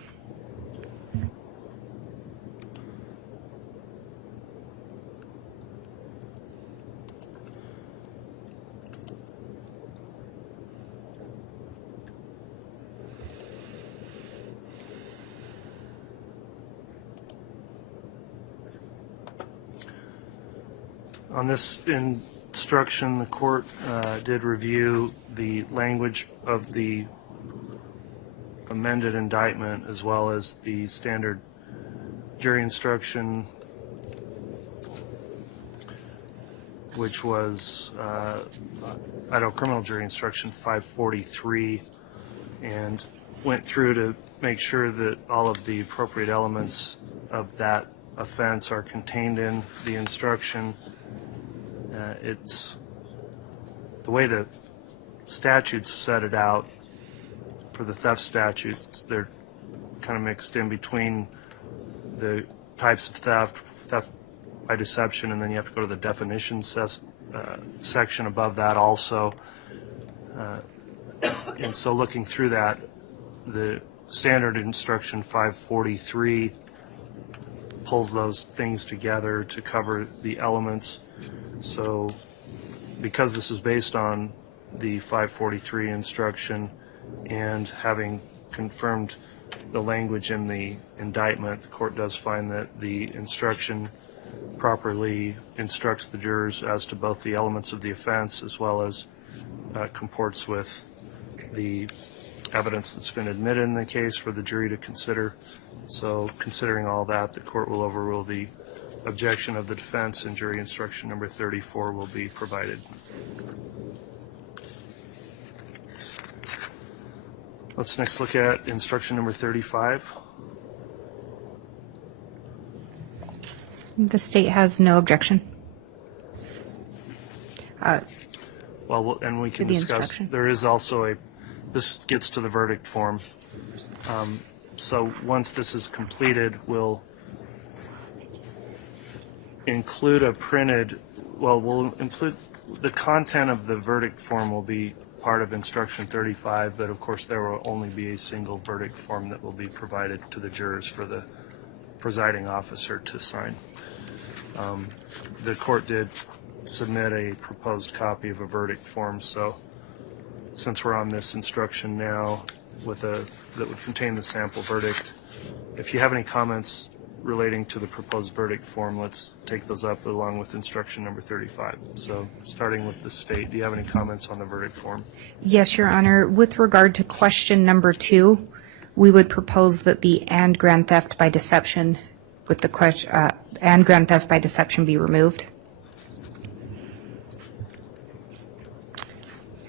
On this instruction, the court did review the language of the amended indictment as well as the standard jury instruction, which was Idaho Criminal Jury Instruction 543, and went through to make sure that all of the appropriate elements of that offense are contained in the instruction. It's the way the statutes set it out for the theft statutes. They're kind of mixed in between the types of theft by deception, and then you have to go to the definition section above that also. And so looking through that, the standard instruction 543 pulls those things together to cover the elements. So because this is based on the 543 instruction and having confirmed the language in the indictment, the court does find that the instruction properly instructs the jurors as to both the elements of the offense as well as comports with the evidence that's been admitted in the case for the jury to consider. So considering all that, the court will overrule the objection of the defense, and jury instruction number 34 will be provided. Let's next look at instruction number 35. The state has no objection. Well, and we can the discuss, instruction. there is also this gets to the verdict form. So once this is completed, we'll include we'll include the content of the verdict form will be part of instruction 35, but of course there will only be a single verdict form that will be provided to the jurors for the presiding officer to sign. The court did submit a proposed copy of a verdict form, so since we're on this instruction now that would contain the sample verdict, if you have any comments relating to the proposed verdict form, let's take those up along with instruction number 35. So starting with the state, do you have any comments on the verdict form? Yes, Your Honor. With regard to question number 2, we would propose that the and grand theft by deception with the question and grand theft by deception be removed.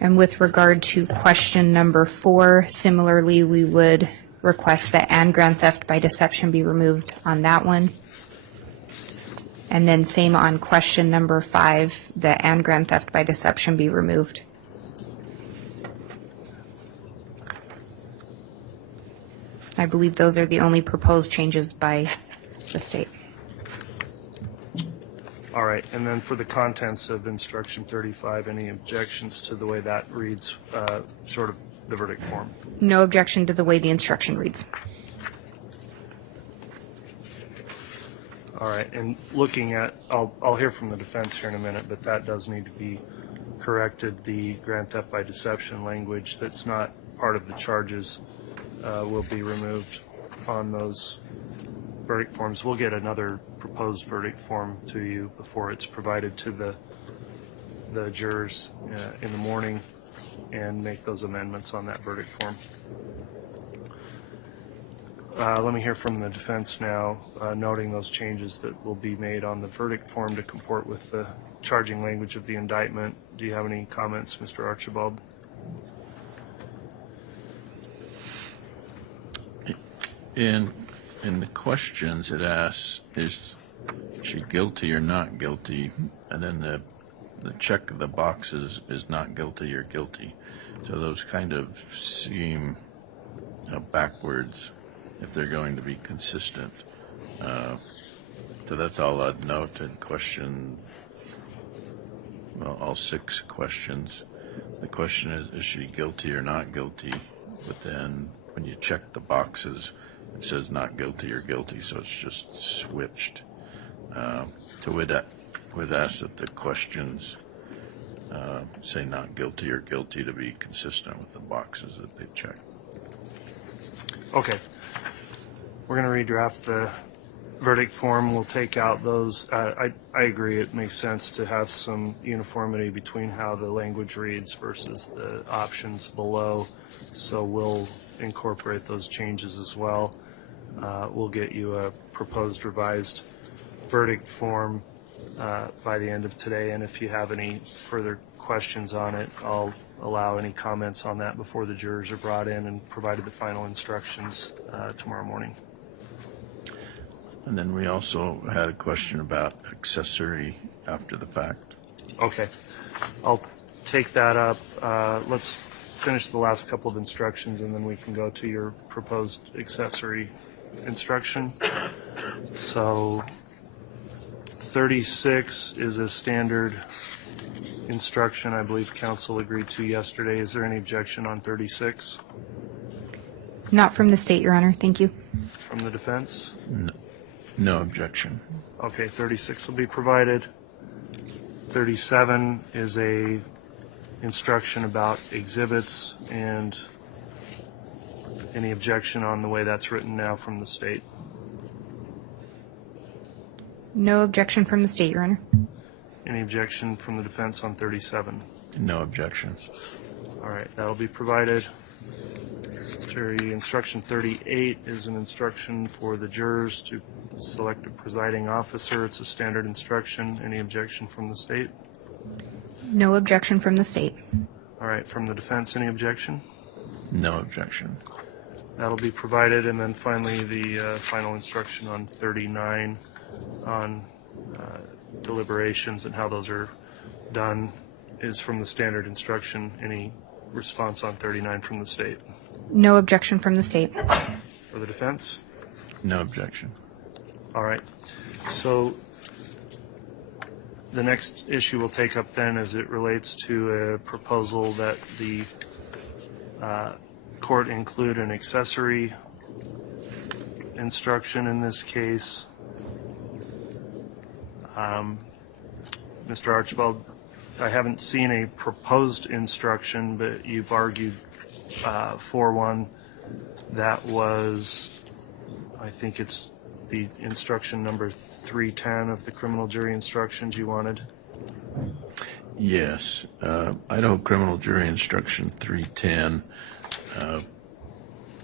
And with regard to question number 4, similarly, we would request that and grand theft by deception be removed on that one. And then same on question number 5, the and grand theft by deception be removed. I believe those are the only proposed changes by the state. All right, and then for the contents of instruction 35, any objections to the way that reads, short of the verdict form? No objection to the way the instruction reads. All right, and looking at, I'll hear from the defense here in a minute, but that does need to be corrected. The grand theft by deception language that's not part of the charges will be removed on those verdict forms. We'll get another proposed verdict form to you before it's provided to the jurors in the morning, and make those amendments on that verdict form. Let me hear from the defense now, noting those changes that will be made on the verdict form to comport with the charging language of the indictment. Do you have any comments, Mr. Archibald? In the questions, it asks, is she guilty or not guilty? And then the check of the boxes is not guilty or guilty. So those kind of seem backwards if they're going to be consistent. So that's all I'd note in question, well, all 6 questions. The question is she guilty or not guilty? But then when you check the boxes, it says not guilty or guilty, so it's just switched. So we'd ask that the questions say not guilty or guilty to be consistent with the boxes that they check. Okay. We're going to redraft the verdict form will take out those. I agree, it makes sense to have some uniformity between how the language reads versus the options below. So we'll incorporate those changes as well. We'll get you a proposed revised verdict form by the end of today, and if you have any further questions on it, I'll allow any comments on that before the jurors are brought in and provided the final instructions tomorrow morning. And then we also had a question about accessory after the fact. Okay, I'll take that up. Let's finish the last couple of instructions and then we can go to your proposed accessory instruction. So 36 is a standard instruction I believe counsel agreed to yesterday. Is there any objection on 36? Not from the state, Your Honor. Thank you. From the defense? No objection. Okay, 36 will be provided. 37 is a instruction about exhibits, and any objection on the way that's written now from the state? No objection from the state, Your Honor. Any objection from the defense on 37? No objection. All right, that'll be provided. Jury instruction 38 is an instruction for the jurors to select a presiding officer. It's a standard instruction. Any objection from the state? No objection from the state. All right, from the defense, any objection? No objection. That'll be provided. And then finally, the final instruction on 39 on deliberations and how those are done is from the standard instruction. Any response on 39 from the state? No objection from the state. For the defense? No objection. All right. So the next issue we'll take up then as it relates to a proposal that the court include an accessory instruction in this case. Mr. Archibald, I haven't seen a proposed instruction, but you've argued for one that was, I think it's the instruction number 310 of the criminal jury instructions you wanted. Yes. Idaho Criminal Jury Instruction 310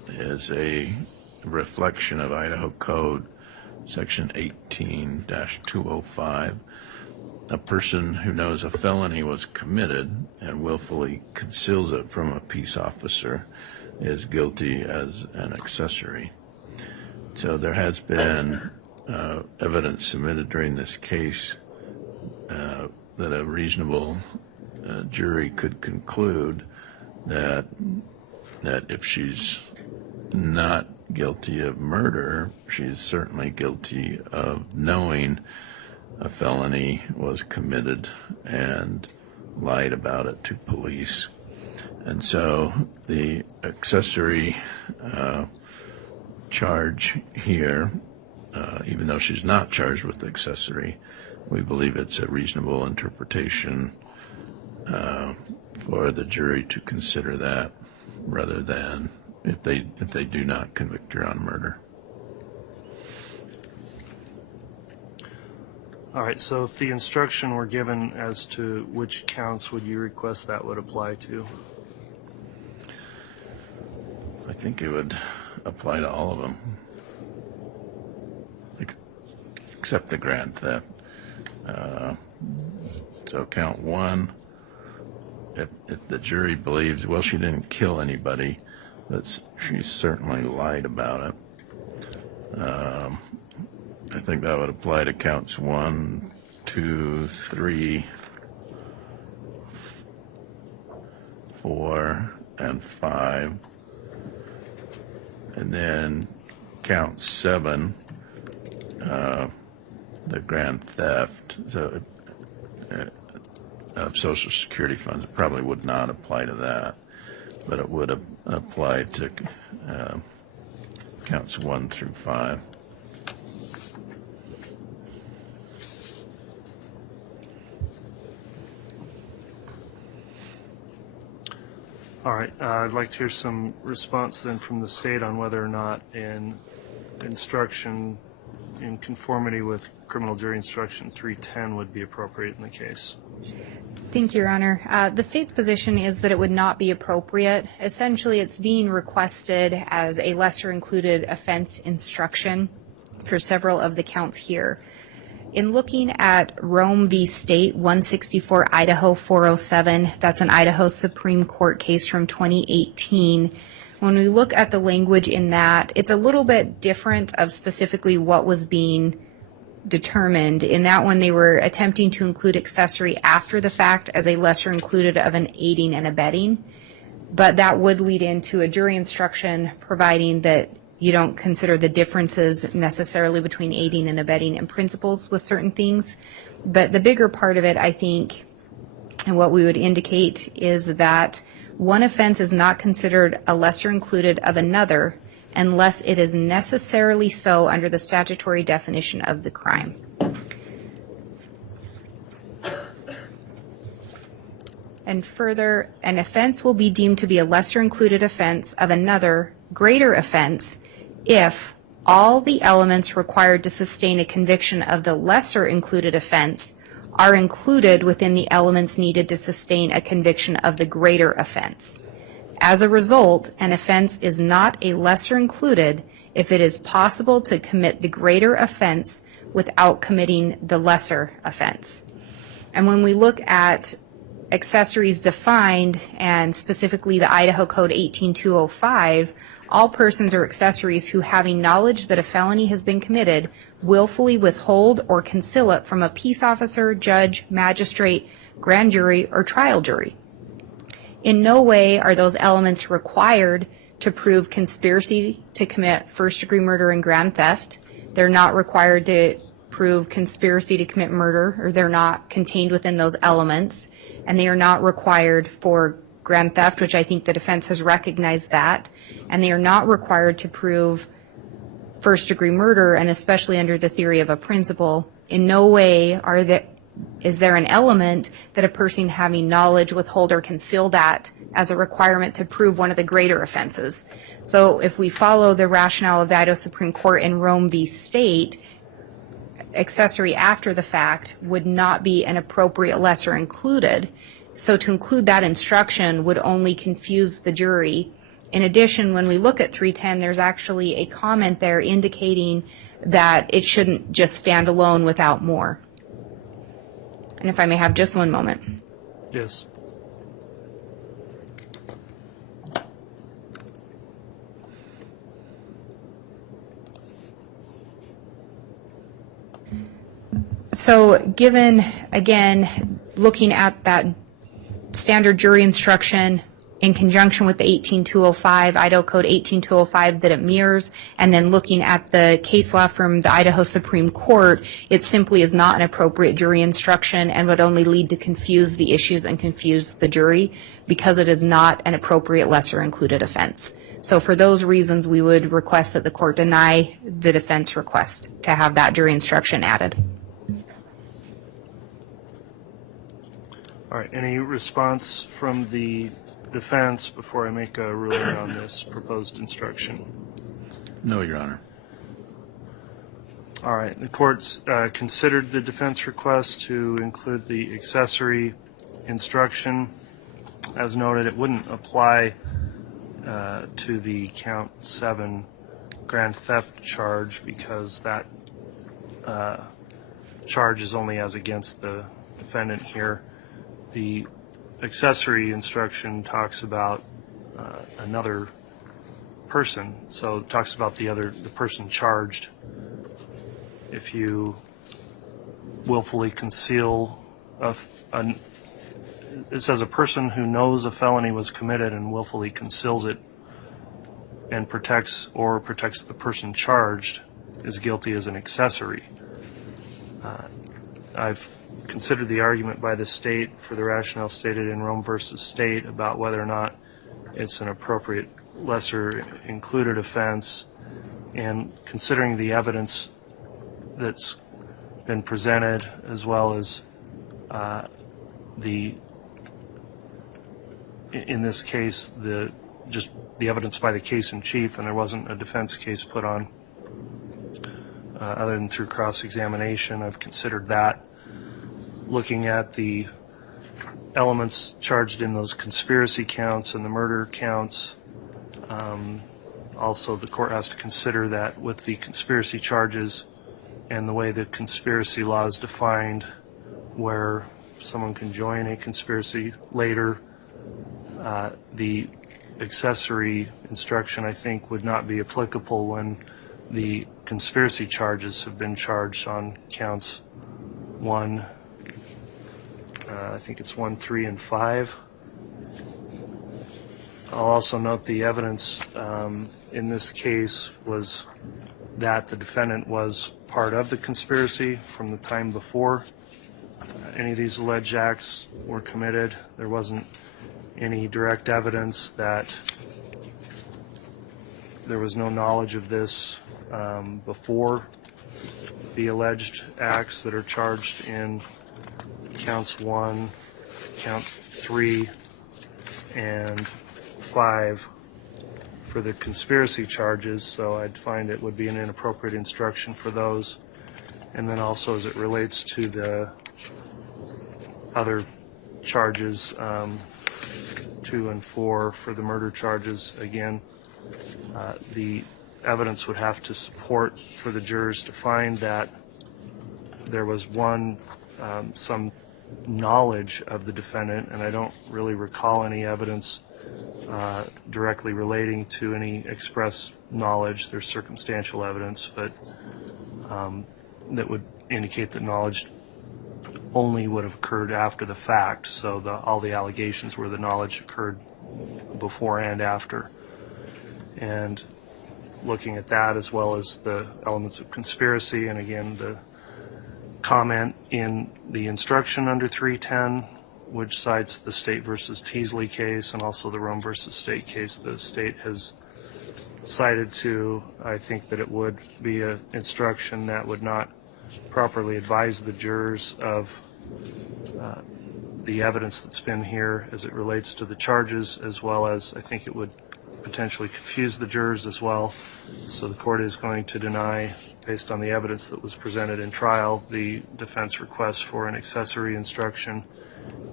is a reflection of Idaho Code Section 18-205. A person who knows a felony was committed and willfully conceals it from a peace officer is guilty as an accessory. So there has been evidence submitted during this case that a reasonable jury could conclude that if she's not guilty of murder, she's certainly guilty of knowing a felony was committed and lied about it to police. And so the accessory charge here, even though she's not charged with accessory, we believe it's a reasonable interpretation for the jury to consider that rather than if they do not convict her on murder. All right, so if the instruction were given as to which counts would you request that would apply to? I think it would apply to all of them, except the grand theft. So count one, if the jury believes, well, she didn't kill anybody, but she certainly lied about it. I think that would apply to counts 1, 2, 3, 4, and 5. And then count 7, the grand theft of Social Security funds. It probably would not apply to that, but it would apply to counts 1 through 5. All right, I'd like to hear some response then from the state on whether or not in instruction in conformity with criminal jury instruction 310 would be appropriate in the case. Thank you, Your Honor. The state's position is that it would not be appropriate. Essentially, it's being requested as a lesser included offense instruction for several of the counts here. In looking at Rome v. State 164 Idaho 407, that's an Idaho Supreme Court case from 2018. When we look at the language in that, it's a little bit different of specifically what was being determined. In that one, they were attempting to include accessory after the fact as a lesser included of an aiding and abetting, but that would lead into a jury instruction providing that you don't consider the differences necessarily between aiding and abetting and principles with certain things. But the bigger part of it, I think, and what we would indicate is that one offense is not considered a lesser included of another unless it is necessarily so under the statutory definition of the crime. And further, an offense will be deemed to be a lesser included offense of another greater offense if all the elements required to sustain a conviction of the lesser included offense are included within the elements needed to sustain a conviction of the greater offense. As a result, an offense is not a lesser included if it is possible to commit the greater offense without committing the lesser offense. And when we look at accessories defined, and specifically the Idaho Code 18205, all persons or accessories who, having knowledge that a felony has been committed, willfully withhold or conceal it from a peace officer, judge, magistrate, grand jury, or trial jury. In no way are those elements required to prove conspiracy to commit first-degree murder and grand theft. They're not required to prove conspiracy to commit murder, or they're not contained within those elements. And they are not required for grand theft, which I think the defense has recognized that. And they are not required to prove first-degree murder, and especially under the theory of a principle. In no way is there an element that a person having knowledge, withhold, or conceal that as a requirement to prove one of the greater offenses. So if we follow the rationale of the Idaho Supreme Court in Rome v. State, accessory after the fact would not be an appropriate lesser included. So to include that instruction would only confuse the jury. In addition, when we look at 310, there's actually a comment there indicating that it shouldn't just stand alone without more. And if I may have just one moment. Yes. So given, again, looking at that standard jury instruction in conjunction with the 18205, Idaho Code 18205 that it mirrors, and then looking at the case law from the Idaho Supreme Court, it simply is not an appropriate jury instruction and would only lead to confuse the issues and confuse the jury because it is not an appropriate lesser included offense. So for those reasons, we would request that the court deny the defense request to have that jury instruction added. All right, any response from the defense before I make a ruling on this proposed instruction? No, Your Honor. All right, the court's considered the defense request to include the accessory instruction. As noted, it wouldn't apply to the count 7 grand theft charge because that charge is only as against the defendant here. The accessory instruction talks about another person, so it talks about the person charged. If you willfully conceal it says a person who knows a felony was committed and willfully conceals it and protects the person charged is guilty as an accessory. I've considered the argument by the state for the rationale stated in Rome versus State about whether or not it's an appropriate lesser included offense, and considering the evidence that's been presented as well as in this case just the evidence by the case in chief, and there wasn't a defense case put on, other than through cross-examination. I've considered that. Looking at the elements charged in those conspiracy counts and the murder counts, also the court has to consider that with the conspiracy charges and the way the conspiracy law is defined, where someone can join a conspiracy later, the accessory instruction, I think, would not be applicable when the conspiracy charges have been charged on counts 1, I think it's 1, 3, and 5. I'll also note the evidence in this case was that the defendant was part of the conspiracy from the time before any of these alleged acts were committed. There wasn't any direct evidence that there was no knowledge of this before the alleged acts that are charged in counts 1, counts 3, and 5 for the conspiracy charges, so I'd find it would be an inappropriate instruction for those. And then also as it relates to the other charges, 2 and 4 for the murder charges, again, the evidence would have to support for the jurors to find that there was some knowledge of the defendant, and I don't really recall any evidence directly relating to any express knowledge. There's circumstantial evidence, but that would indicate that knowledge only would have occurred after the fact, so all the allegations were the knowledge occurred before and after. And looking at that as well as the elements of conspiracy, and again the comment in the instruction under 310, which cites the State versus Teasley case and also the Rome versus State case, the State has cited to, I think that it would be an instruction that would not properly advise the jurors of the evidence that's been here as it relates to the charges, as well as I think it would potentially confuse the jurors as well. So the court is going to deny, based on the evidence that was presented in trial, the defense request for an accessory instruction,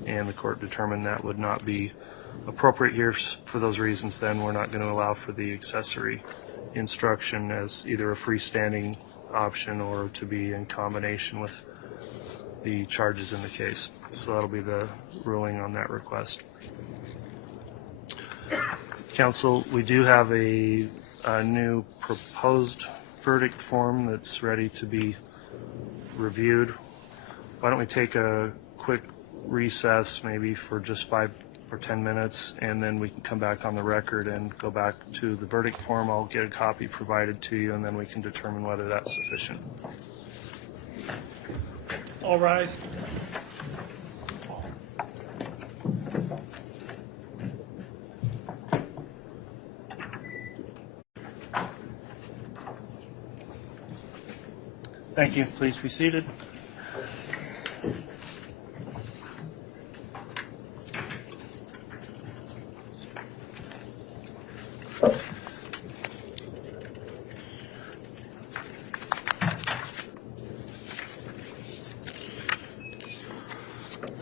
and the court determined that would not be appropriate here. For those reasons, then we're not going to allow for the accessory instruction as either a freestanding option or to be in combination with the charges in the case. So that'll be the ruling on that request. Counsel, we do have a new proposed verdict form that's ready to be reviewed. Why don't we take a quick recess, maybe for just 5 or 10 minutes, and then we can come back on the record and go back to the verdict form. I'll get a copy provided to you, and then we can determine whether that's sufficient. All rise. Thank you. Please be seated.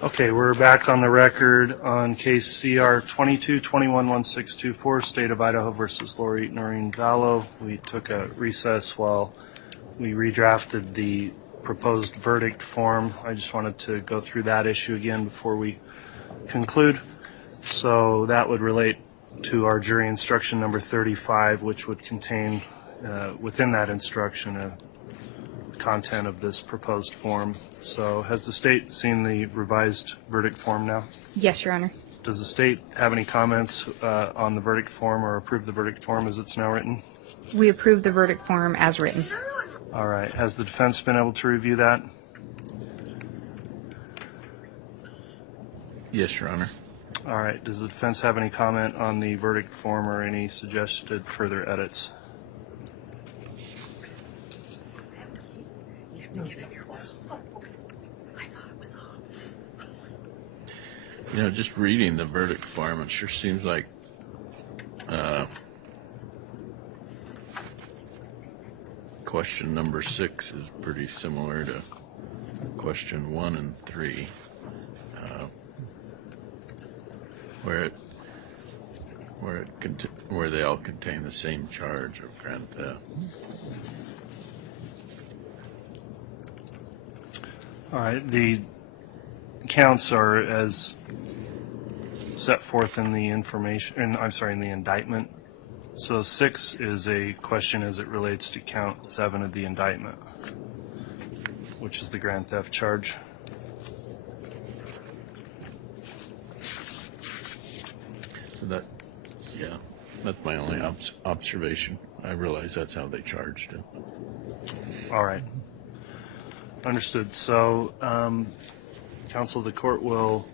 Okay, we're back on the record on case CR 22-21-1624, State of Idaho versus Lori Noreen Vallow. We took a recess while we redrafted the proposed verdict form. I just wanted to go through that issue again before we conclude. So that would relate to our jury instruction number 35, which would contain within that instruction a content of this proposed form. So has the state seen the revised verdict form now? Yes, Your Honor. Does the state have any comments on the verdict form or approve the verdict form as it's now written? We approve the verdict form as written. All right. Has the defense been able to review that? Yes, Your Honor. All right. Does the defense have any comment on the verdict form or any suggested further edits? You know, just reading the verdict form, it sure seems like question number 6 is pretty similar to question 1 and 3, where they all contain the same charge of grand theft. All right, the counts are as set forth in the in the indictment. So 6 is a question as it relates to count 7 of the indictment, which is the grand theft charge. So that's my only observation. I realize that's how they charged it. All right. Understood. So, counsel, the court will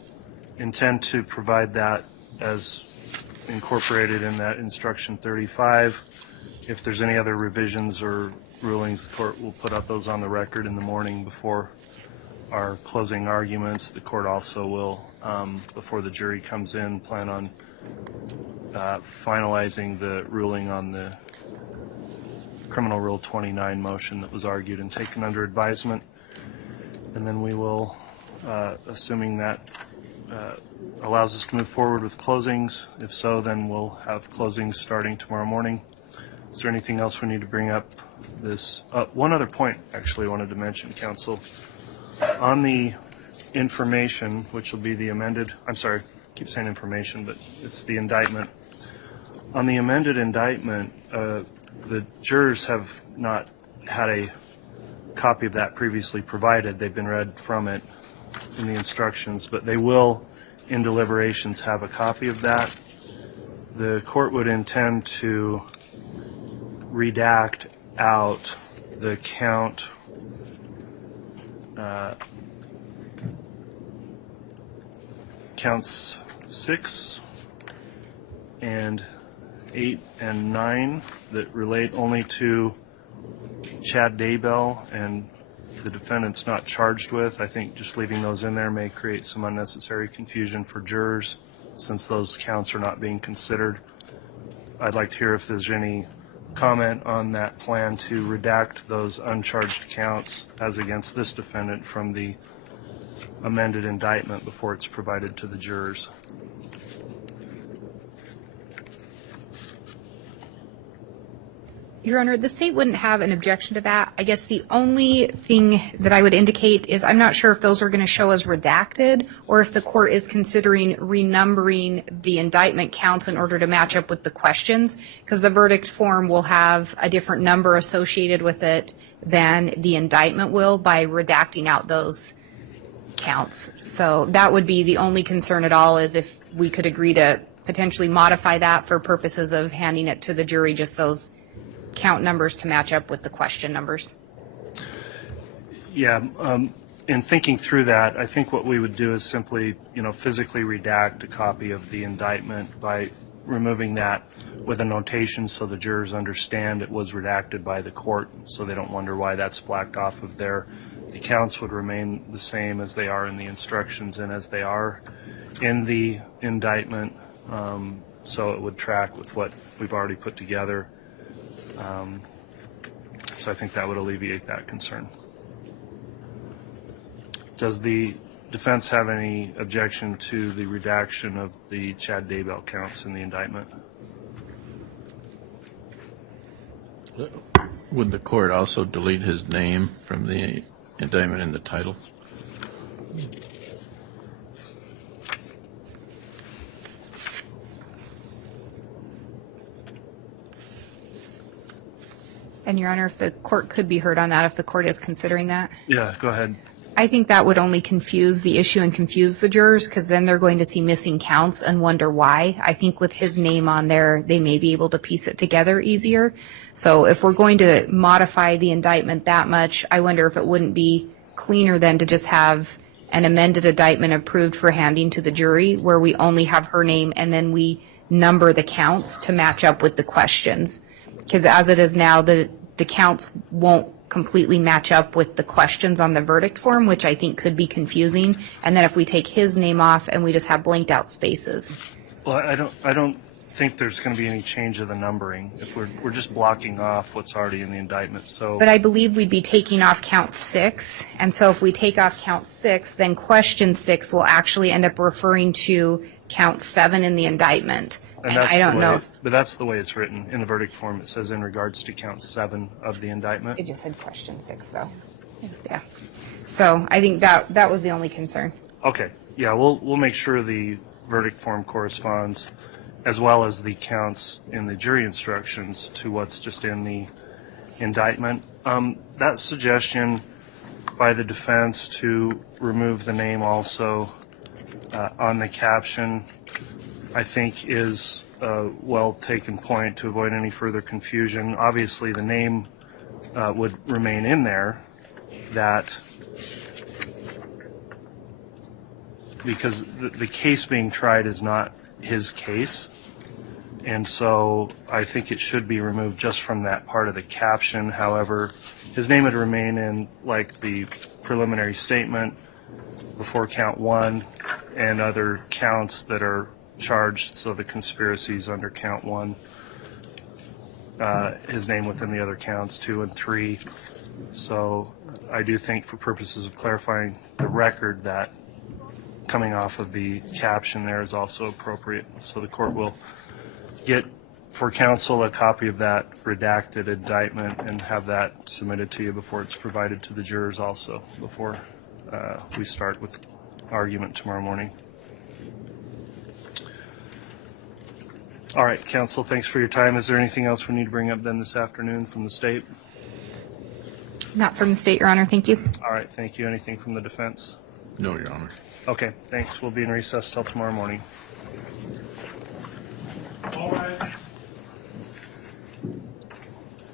intend to provide that as incorporated in that instruction 35. If there's any other revisions or rulings, the court will put up those on the record in the morning before our closing arguments. The court also will, before the jury comes in, plan on finalizing the ruling on the Criminal Rule 29 motion that was argued and taken under advisement. And then we will, assuming that allows us to move forward with closings. If so, then we'll have closings starting tomorrow morning. Is there anything else we need to bring up? One other point, actually, I wanted to mention, counsel. On the information, which will be the amended, I'm sorry, I keep saying information, but it's the indictment. On the amended indictment, the jurors have not had a copy of that previously provided. They've been read from it in the instructions, but they will, in deliberations, have a copy of that. The court would intend to redact out the counts 6 and 8 and 9 that relate only to Chad Daybell and the defendant's not charged with. I think just leaving those in there may create some unnecessary confusion for jurors since those counts are not being considered. I'd like to hear if there's any comment on that plan to redact those uncharged counts as against this defendant from the amended indictment before it's provided to the jurors. Your Honor, the state wouldn't have an objection to that. I guess the only thing that I would indicate is I'm not sure if those are going to show as redacted or if the court is considering renumbering the indictment counts in order to match up with the questions, because the verdict form will have a different number associated with it than the indictment will by redacting out those counts. So that would be the only concern at all, is if we could agree to potentially modify that for purposes of handing it to the jury, just those count numbers to match up with the question numbers. Yeah, in thinking through that, I think what we would do is simply, physically redact a copy of the indictment by removing that with a notation so the jurors understand it was redacted by the court, so they don't wonder why that's blacked off of there. The counts would remain the same as they are in the instructions and as they are in the indictment, so it would track with what we've already put together. So I think that would alleviate that concern. Does the defense have any objection to the redaction of the Chad Daybell counts in the indictment? Would the court also delete his name from the indictment in the title? And Your Honor, if the court could be heard on that, if the court is considering that. Yeah, go ahead. I think that would only confuse the issue and confuse the jurors, because then they're going to see missing counts and wonder why. I think with his name on there, they may be able to piece it together easier. So if we're going to modify the indictment that much, I wonder if it wouldn't be cleaner then to just have an amended indictment approved for handing to the jury where we only have her name and then we number the counts to match up with the questions. Because as it is now, the counts won't completely match up with the questions on the verdict form, which I think could be confusing. And then if we take his name off and we just have blanked out spaces. Well, I don't think there's going to be any change of the numbering. If we're just blocking off what's already in the indictment. So, But I believe we'd be taking off count 6, and so if we take off count 6, then question 6 will actually end up referring to count 7 in the indictment. And that's I don't the know. way, but that's the way it's written in the verdict form. It says in regards to count 7 of the indictment. It just said question 6, though. Yeah. So I think that was the only concern. Okay. Yeah, we'll make sure the verdict form corresponds, as well as the counts in the jury instructions, to what's just in the indictment. That suggestion by the defense to remove the name also on the caption, I think, is a well-taken point to avoid any further confusion. Obviously, the name would remain in there, that because the case being tried is not his case, and so I think it should be removed just from that part of the caption. However, his name would remain in, like, the preliminary statement before count 1 and other counts that are charged, so the conspiracies under count 1, his name within the other counts 2 and 3. So I do think, for purposes of clarifying the record, that coming off of the caption there is also appropriate. So the court will get for counsel a copy of that redacted indictment and have that submitted to you before it's provided to the jurors also, before we start with argument tomorrow morning. All right, counsel, thanks for your time. Is there anything else we need to bring up then this afternoon from the state? Not from the state, Your Honor. Thank you. All right, thank you. Anything from the defense? No, Your Honor. Okay, thanks. We'll be in recess till tomorrow morning.